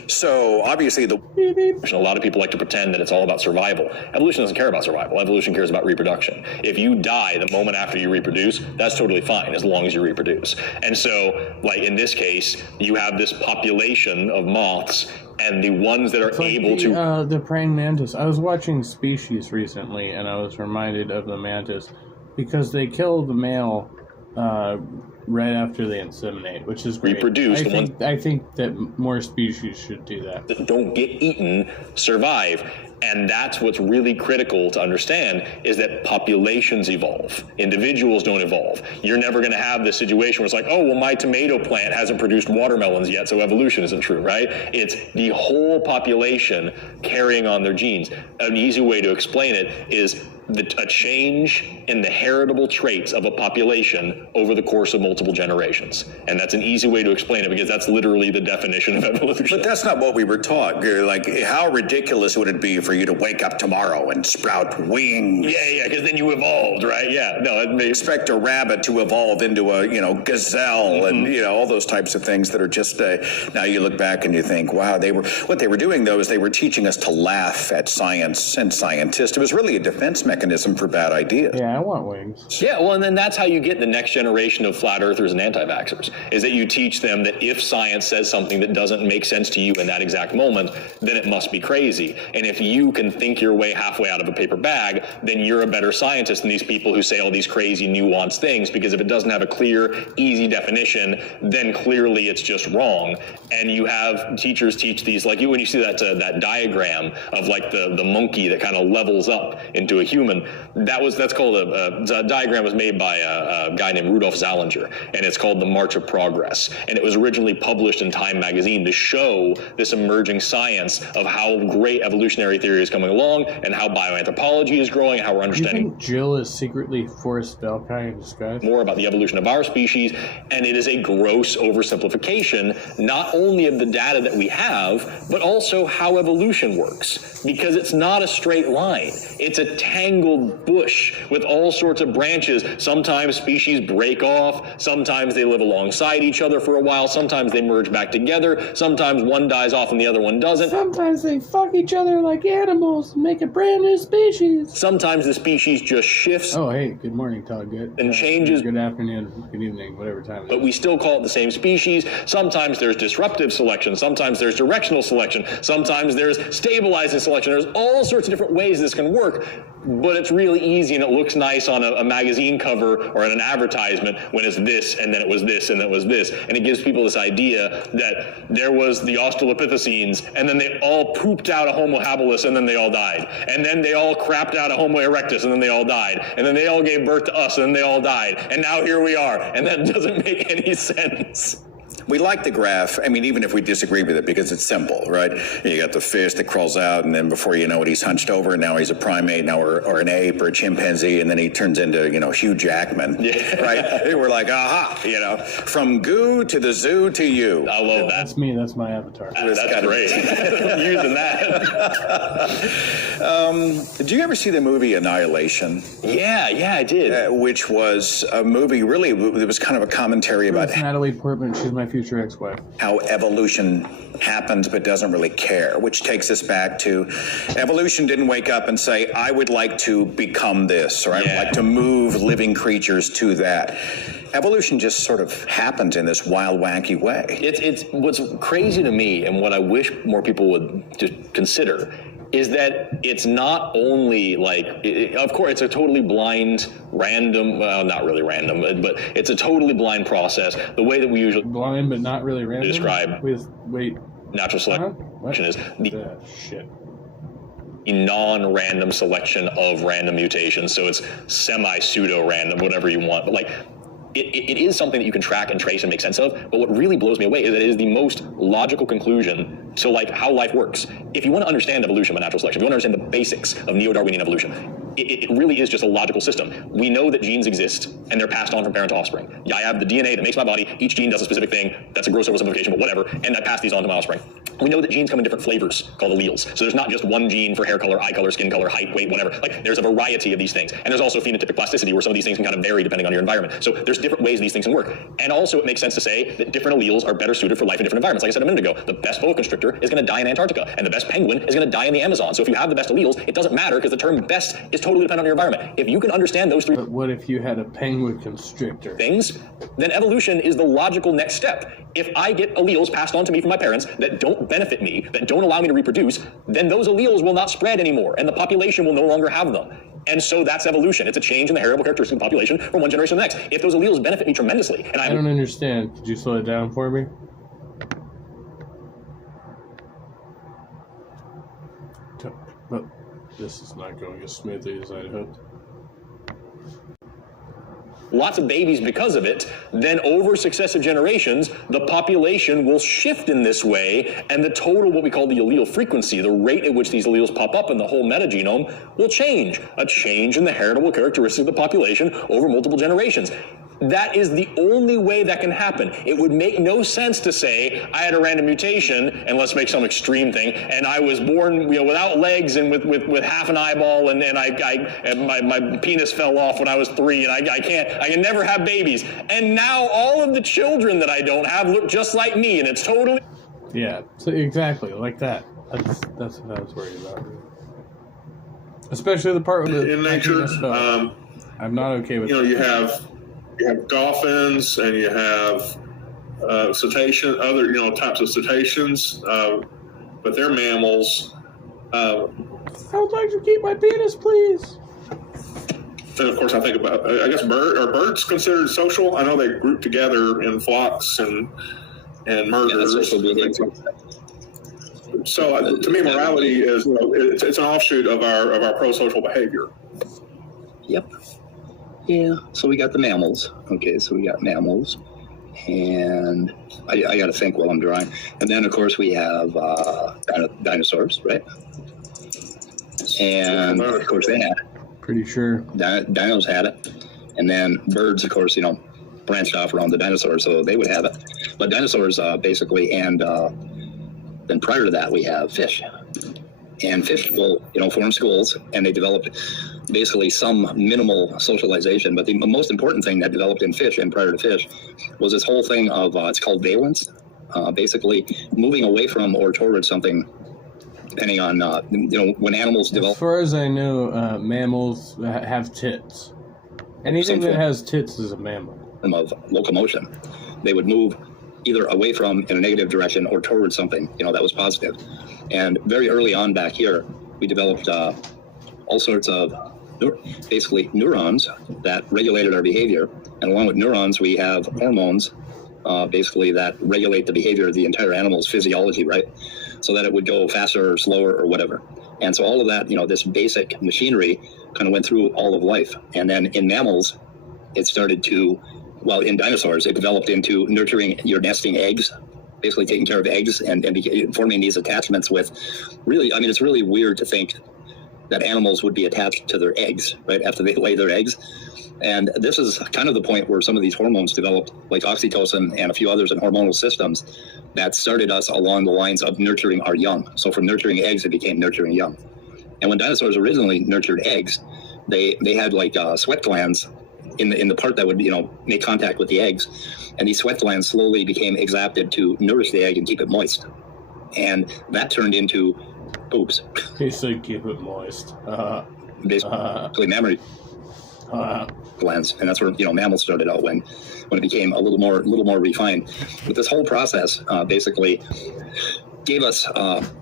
So obviously a lot of people like to pretend that it's all about survival. Evolution doesn't care about survival. Evolution cares about reproduction. If you die the moment after you reproduce, that's totally fine as long as you reproduce. And so, like in this case, you have this population of moths, and the ones that are able to... The praying mantis. I was watching Species recently, and I was reminded of the mantis because they kill the male right after they inseminate, which is great. Reproduce. I think that more species should do that. That don't get eaten survive. And that's what's really critical to understand, is that populations evolve. Individuals don't evolve. You're never going to have this situation where it's like, oh, well, my tomato plant hasn't produced watermelons yet, so evolution isn't true, right? It's the whole population carrying on their genes. An easy way to explain it is a change in the heritable traits of a population over the course of multiple generations. And that's an easy way to explain it, because that's literally the definition of evolution. But that's not what we were taught. Like, how ridiculous would it be for you to wake up tomorrow and sprout wings? Yeah, because then you evolved, right? Yeah, no, it may... Expect a rabbit to evolve into a, gazelle and, all those types of things that are just, now you look back and you think, wow, what they were doing, though, is they were teaching us to laugh at science and scientists. It was really a defense mechanism mechanism for bad ideas. Yeah, I want wings. Yeah, well, and then that's how you get the next generation of flat earthers and anti-vaxxers, is that you teach them that if science says something that doesn't make sense to you in that exact moment, then it must be crazy. And if you can think your way halfway out of a paper bag, then you're a better scientist than these people who say all these crazy nuanced things, because if it doesn't have a clear, easy definition, then clearly it's just wrong. And you have teachers teach these, like when you see that diagram of like the monkey that kind of levels up into a human, that's called a diagram was made by a guy named Rudolf Zallinger, and it's called the March of Progress. And it was originally published in Time magazine to show this emerging science of how great evolutionary theory is coming along and how bioanthropology is growing and how we're understanding. You think Jill is secretly Forrest Valkyrie in disguise? More about the evolution of our species, and it is a gross oversimplification, not only of the data that we have, but also how evolution works. Because it's not a straight line. It's a tangled bush with all sorts of branches. Sometimes species break off, sometimes they live alongside each other for a while, sometimes they merge back together, sometimes one dies off and the other one doesn't. Sometimes they fuck each other like animals and make a brand new species. Sometimes the species just shifts. Oh, hey, good morning, Todd. Good. And changes. Good afternoon, good evening, whatever time it is. But we still call it the same species. Sometimes there's disruptive selection, sometimes there's directional selection, sometimes there's stabilizing selection. There's all sorts of different ways this can work, but it's really easy and it looks nice on a magazine cover or in an advertisement when it's this and then it was this and then it was this. And it gives people this idea that there was the Australopithecines and then they all pooped out a Homo habilis and then they all died. And then they all crapped out a Homo erectus and then they all died. And then they all gave birth to us and then they all died. And now here we are. And that doesn't make any sense. We like the graph, I mean, even if we disagree with it, because it's simple, right? You got the fish that crawls out, and then before you know it, he's hunched over, and now he's a primate, now or an ape or a chimpanzee, and then he turns into, Hugh Jackman, right? And we're like, aha, from goo to the zoo to you. I love that. That's me, that's my avatar. That's great. I'm using that. Did you ever see the movie Annihilation? Yeah, I did. Which was a movie, really, it was kind of a commentary about Natalie Portman, she's my future ex-wife. How evolution happens but doesn't really care, which takes us back to evolution didn't wake up and say, I would like to become this, or I would like to move living creatures to that. Evolution just sort of happens in this wild, wacky way. It's what's crazy to me, and what I wish more people would just consider, is that it's not only of course, it's a totally blind, random, well, not really random, but it's a totally blind process. The way that we usually blind, but not really random. Describe natural selection is the non-random selection of random mutations. So it's semi-pseudo-random, whatever you want. But it is something that you can track and trace and make sense of, but what really blows me away is that it is the most logical conclusion to how life works. If you want to understand evolution by natural selection, if you want to understand the basics of neo-Darwinian evolution, it really is just a logical system. We know that genes exist and they're passed on from parent to offspring. Yeah, I have the DNA that makes my body, each gene does a specific thing, that's a gross oversimplification, but whatever, and I pass these on to my offspring. We know that genes come in different flavors called alleles. So there's not just one gene for hair color, eye color, skin color, height, weight, whatever. There's a variety of these things. And there's also phenotypic plasticity where some of these things can kind of vary depending on your environment. So there's different ways these things can work. And also it makes sense to say that different alleles are better suited for life in different environments. Like I said a minute ago, the best boa constrictor is going to die in Antarctica, and the best penguin is going to die in the Amazon. So if you have the best alleles, it doesn't matter because the term best is totally dependent on your environment. If you can understand those three. But what if you had a penguin constrictor? Things, then evolution is the logical next step. If I get alleles passed on to me from my parents that don't benefit me, that don't allow me to reproduce, then those alleles will not spread anymore, and the population will no longer have them. And so that's evolution. It's a change in the heritable characteristics of the population from one generation to the next. If those alleles benefit me tremendously, and I don't understand. Could you slow it down for me? But this is not going as smoothly as I'd hoped. Lots of babies because of it, then over successive generations, the population will shift in this way, and the total, what we call the allele frequency, the rate at which these alleles pop up in the whole metagenome, will change. A change in the heritable characteristics of the population over multiple generations. That is the only way that can happen. It would make no sense to say, I had a random mutation, and let's make some extreme thing, and I was born without legs and with half an eyeball, and my penis fell off when I was 3, and I can never have babies. And now all of the children that I don't have look just like me, and it's totally... Yeah, so exactly, like that. That's what I was worried about. Especially the part with in nature. I'm not okay with. You have dolphins and you have cetacean, other types of cetaceans, but they're mammals. I would like to keep my penis, please. And of course, I think about, I guess, are birds considered social? I know they group together in flocks and murders. So to me, morality is it's an offshoot of our pro-social behavior. Yep. Yeah. So we got the mammals. Okay. So we got mammals, and I got to think while I'm drawing. And then of course we have dinosaurs, right? And of course they had it. Pretty sure. Dinos had it, and then birds, of course, branched off around the dinosaurs, so they would have it. But dinosaurs basically, and then prior to that we have fish. And fish will, form schools, and they developed basically some minimal socialization. But the most important thing that developed in fish and prior to fish was this whole thing of, it's called valence, basically moving away from or towards something, depending on, when animals develop. As far as I know, mammals have tits. Anything that has tits is a mammal. Of locomotion. They would move either away from in a negative direction or towards something, that was positive. And very early on back here, we developed all sorts of basically neurons that regulated our behavior. And along with neurons, we have hormones basically that regulate the behavior of the entire animal's physiology, right? So that it would go faster or slower or whatever. And so all of that, this basic machinery kind of went through all of life. And then in mammals, it started to, in dinosaurs, it developed into nurturing your nesting eggs, basically taking care of eggs and forming these attachments with really, it's really weird to think that animals would be attached to their eggs, right, after they lay their eggs. And this is kind of the point where some of these hormones developed, like oxytocin and a few others in hormonal systems, that started us along the lines of nurturing our young. So from nurturing eggs, it became nurturing young. And when dinosaurs originally nurtured eggs, they had like sweat glands in the part that would make contact with the eggs, and these sweat glands slowly became exapted to nourish the egg and keep it moist, and that turned into boobs. He said keep it moist. Basically mammary glands, and that's where mammals started out when it became a little more refined. But this whole process basically gave us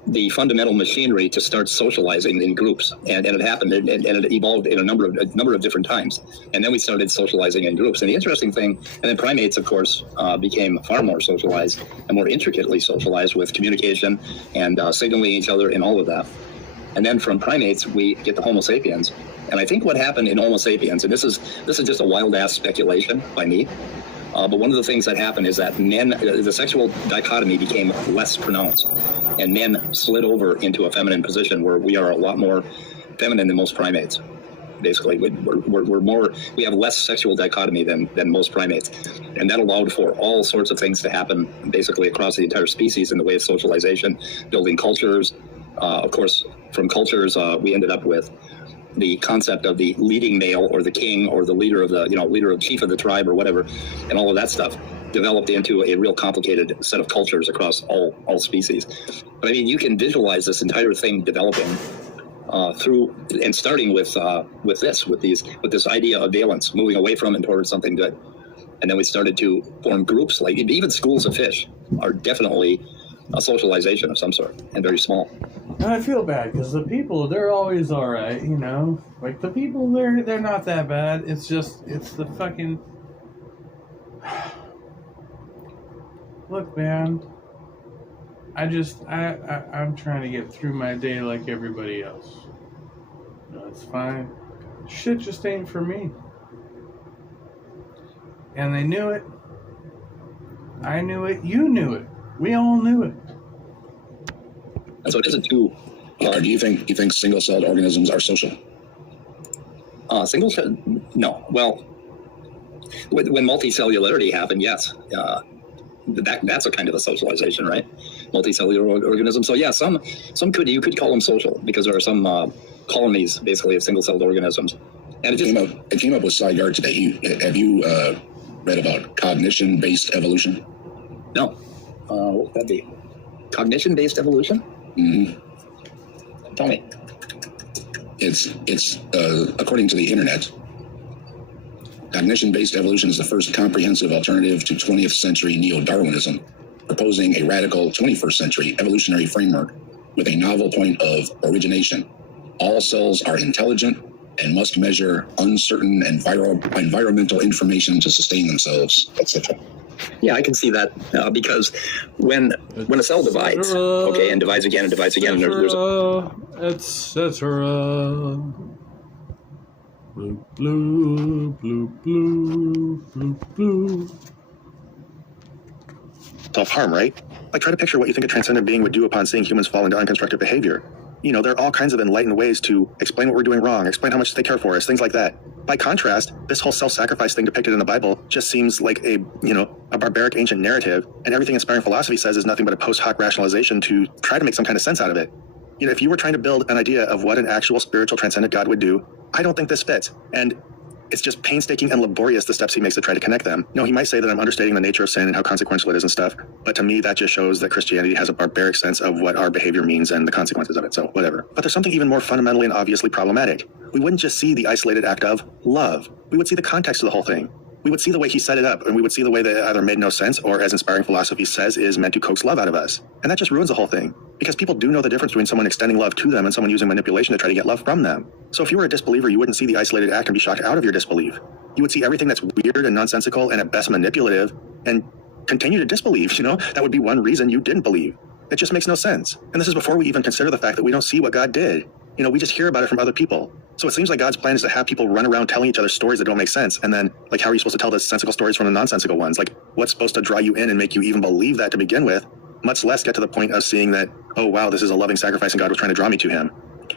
the fundamental machinery to start socializing in groups, and it happened, and it evolved in a number of different times, and then we started socializing in groups. And the interesting thing, and then primates, of course, became far more socialized and more intricately socialized with communication and signaling each other and all of that. And then from primates, we get the Homo sapiens. And I think what happened in Homo sapiens, and this is just a wild ass speculation by me, but one of the things that happened is that the sexual dichotomy became less pronounced, and men slid over into a feminine position where we are a lot more feminine than most primates. Basically, we have less sexual dichotomy than most primates, and that allowed for all sorts of things to happen basically across the entire species in the way of socialization, building cultures. Of course, from cultures, we ended up with the concept of the leading male or the king or the leader of the chief of the tribe or whatever, and all of that stuff developed into a real complicated set of cultures across all species. But you can visualize this entire thing developing through and starting with this idea of valence, moving away from and towards something good. And then we started to form groups, like even schools of fish are definitely a socialization of some sort, and very small. And I feel bad because the people, they're always all right, like the people, they're not that bad. It's the fucking look, man. I'm trying to get through my day like everybody else. It's fine. Shit just ain't for me. And they knew it. I knew it. You knew it. We all knew it. And so it isn't too. Do you think single-celled organisms are social? Single-celled? No. Well, when multicellularity happened, yes. That's a kind of a socialization, right? Multicellular organisms. So yeah, you could call them social because there are some colonies basically of single-celled organisms. And it came up with Saigar today. Have you read about cognition-based evolution? No. What would that be? Cognition-based evolution? Mm-hmm. Tell me. It's according to the internet, cognition-based evolution is the first comprehensive alternative to 20th century neo-Darwinism, proposing a radical 21st century evolutionary framework with a novel point of origination. All cells are intelligent and must measure uncertain environmental information to sustain themselves, etc. Yeah, I can see that because when a cell divides, and divides again and divides again, and there's etc. Blue, blue, blue, blue, blue, blue. Self-harm, right? Like, try to picture what you think a transcendent being would do upon seeing humans fall into unconstructive behavior. You know, there are all kinds of enlightened ways to explain what we're doing wrong, explain how much they care for us, things like that. By contrast, this whole self-sacrifice thing depicted in the Bible just seems like a barbaric ancient narrative, and everything inspiring philosophy says is nothing but a post hoc rationalization to try to make some kind of sense out of it. You know, if you were trying to build an idea of what an actual spiritual transcendent God would do, I don't think this fits. And it's just painstaking and laborious, the steps he makes to try to connect them. You know, he might say that I'm understating the nature of sin and how consequential it is and stuff, but to me, that just shows that Christianity has a barbaric sense of what our behavior means and the consequences of it, so whatever. But there's something even more fundamentally and obviously problematic. We wouldn't just see the isolated act of love. We would see the context of the whole thing. We would see the way he set it up, and we would see the way that it either made no sense or, as inspiring philosophy says, is meant to coax love out of us. And that just ruins the whole thing, because people do know the difference between someone extending love to them and someone using manipulation to try to get love from them. So if you were a disbeliever, you wouldn't see the isolated act and be shocked out of your disbelief. You would see everything that's weird and nonsensical and at best manipulative and continue to disbelieve, you know? That would be one reason you didn't believe. It just makes no sense. And this is before we even consider the fact that we don't see what God did. You know, we just hear about it from other people. So it seems like God's plan is to have people run around telling each other stories that don't make sense. And then, like, how are you supposed to tell the sensical stories from the nonsensical ones? Like, what's supposed to draw you in and make you even believe that to begin with, much less get to the point of seeing that, oh, wow, this is a loving sacrifice and God was trying to draw me to him.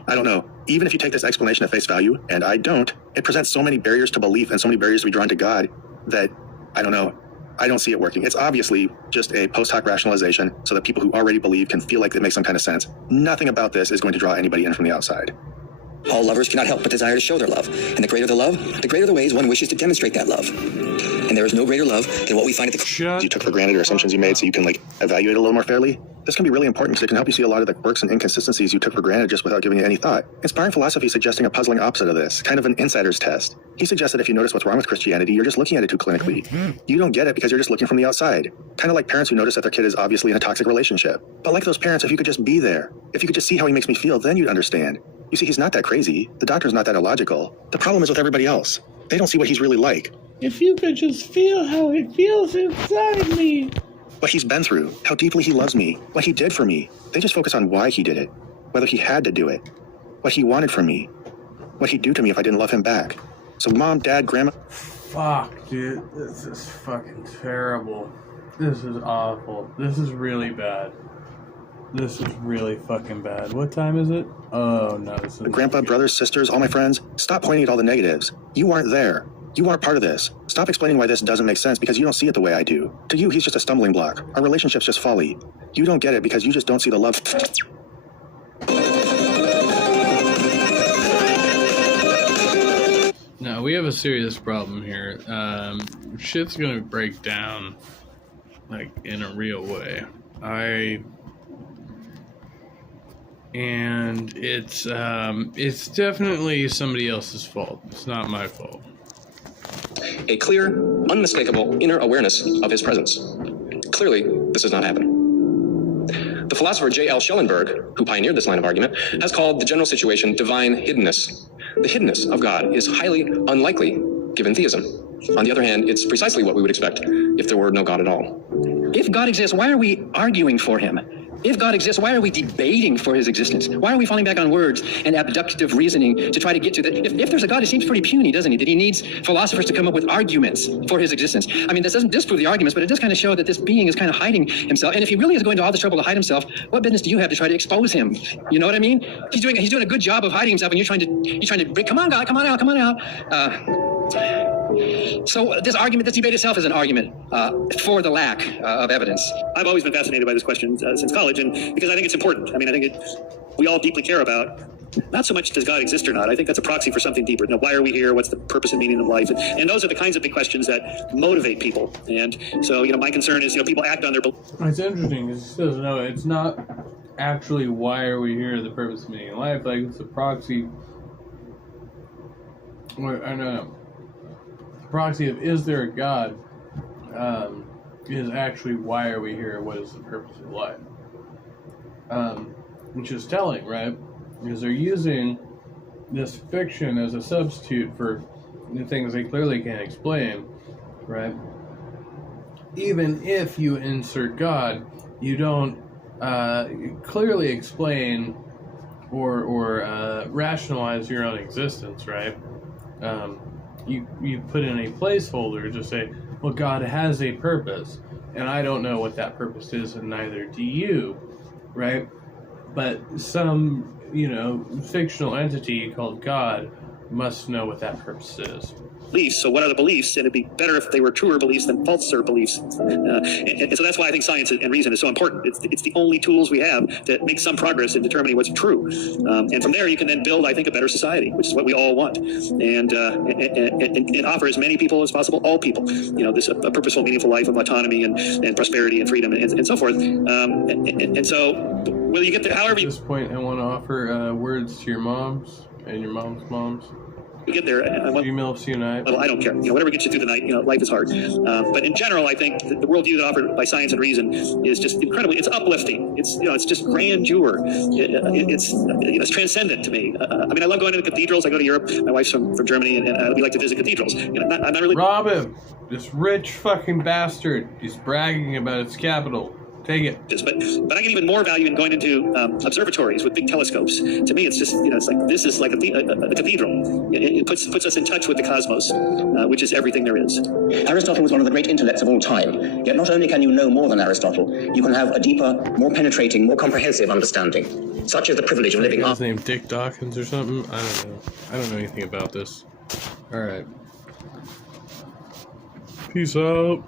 I don't know. Even if you take this explanation at face value, and I don't, it presents so many barriers to belief and so many barriers to be drawn to God that, I don't know, I don't see it working. It's obviously just a post hoc rationalization so that people who already believe can feel like it makes some kind of sense. Nothing about this is going to draw anybody in from the outside. All lovers cannot help but desire to show their love. And the greater the love, the greater the ways one wishes to demonstrate that love. And there is no greater love than what we find at the... You took for granted or assumptions you made so you can, like, evaluate a little more fairly. This can be really important because it can help you see a lot of the quirks and inconsistencies you took for granted just without giving it any thought. Inspiring philosophy suggesting a puzzling opposite of this, kind of an insider's test. He suggests that if you notice what's wrong with Christianity, you're just looking at it too clinically. You don't get it because you're just looking from the outside. Kind of like parents who notice that their kid is obviously in a toxic relationship. But like those parents, if you could just be there, if you could just see how he makes me feel, then you'd understand. You see, he's not that crazy. The doctor's not that illogical. The problem is with everybody else. They don't see what he's really like. If you could just feel how it feels inside me. What he's been through, how deeply he loves me, what he did for me. They just focus on why he did it, whether he had to do it, what he wanted from me, what he'd do to me if I didn't love him back. So mom, dad, grandma... Fuck, dude. This is fucking terrible. This is awful. This is really bad. This is really fucking bad. What time is it? Oh, no. This is... Grandpa, brothers, sisters, all my friends, stop pointing at all the negatives. You aren't there. You aren't part of this. Stop explaining why this doesn't make sense because you don't see it the way I do. To you, he's just a stumbling block. Our relationship's just folly. You don't get it because you just don't see the love. No, we have a serious problem here. Shit's gonna break down, like, in a real way. And it's definitely somebody else's fault. It's not my fault. A clear, unmistakable inner awareness of his presence. Clearly, this has not happened. The philosopher J.L. Schellenberg, who pioneered this line of argument, has called the general situation divine hiddenness. The hiddenness of God is highly unlikely given theism. On the other hand, it's precisely what we would expect if there were no God at all. If God exists, why are we arguing for him? If God exists, why are we debating for his existence? Why are we falling back on words and abductive reasoning to try to get to the... If there's a God, it seems pretty puny, doesn't he? That he needs philosophers to come up with arguments for his existence. I mean, this doesn't disprove the arguments, but it does kind of show that this being is kind of hiding himself. And if he really is going to all this trouble to hide himself, what business do you have to try to expose him? You know what I mean? He's doing a good job of hiding himself, and you're trying to break... Come on, God, come on out. So this debate itself is an argument for the lack of evidence. I've always been fascinated by this question since college, and because I think it's important. I mean, I think we all deeply care about not so much does God exist or not. I think that's a proxy for something deeper. Now, why are we here? What's the purpose and meaning of life? And those are the kinds of big questions that motivate people. And so, my concern is, people act on their beliefs. It's interesting because it says, no, it's not actually why are we here, the purpose and meaning of life. Like, it's a proxy proxy of is there a God is actually why are we here? What is the purpose of life? Which is telling, right? Because they're using this fiction as a substitute for the things they clearly can't explain, right? Even if you insert God, you don't clearly explain or rationalize your own existence, right? You put in a placeholder to say, well, God has a purpose, and I don't know what that purpose is, and neither do you, right? But some, fictional entity called God must know what that purpose is. Beliefs. So what are the beliefs? And it'd be better if they were truer beliefs than falser beliefs. And so that's why I think science and reason is so important. It's the only tools we have to make some progress in determining what's true. And from there, you can then build, I think, a better society, which is what we all want. And offer as many people as possible, all people, this a purposeful, meaningful life of autonomy and prosperity and freedom and so forth. And so, will you get there? However, at this point, I want to offer words to your moms and your moms. We get there. Females unite. I don't care. Whatever gets you through the night. Life is hard. But in general, I think the worldview that offered by science and reason is just incredibly. It's uplifting. It's it's just grandeur. It's transcendent to me. I love going to the cathedrals. I go to Europe. My wife's from Germany, and we like to visit cathedrals. I'm not really. Rob him. This rich fucking bastard. He's bragging about its capital. Take it. But I get even more value in going into observatories with big telescopes. To me, it's just it's like this is like a cathedral. It puts us in touch with the cosmos, which is everything there is. Aristotle was one of the great intellects of all time. Yet not only can you know more than Aristotle, you can have a deeper, more penetrating, more comprehensive understanding. Such is the privilege of living. His name Dick Dawkins or something. I don't know. I don't know anything about this. All right. Peace out.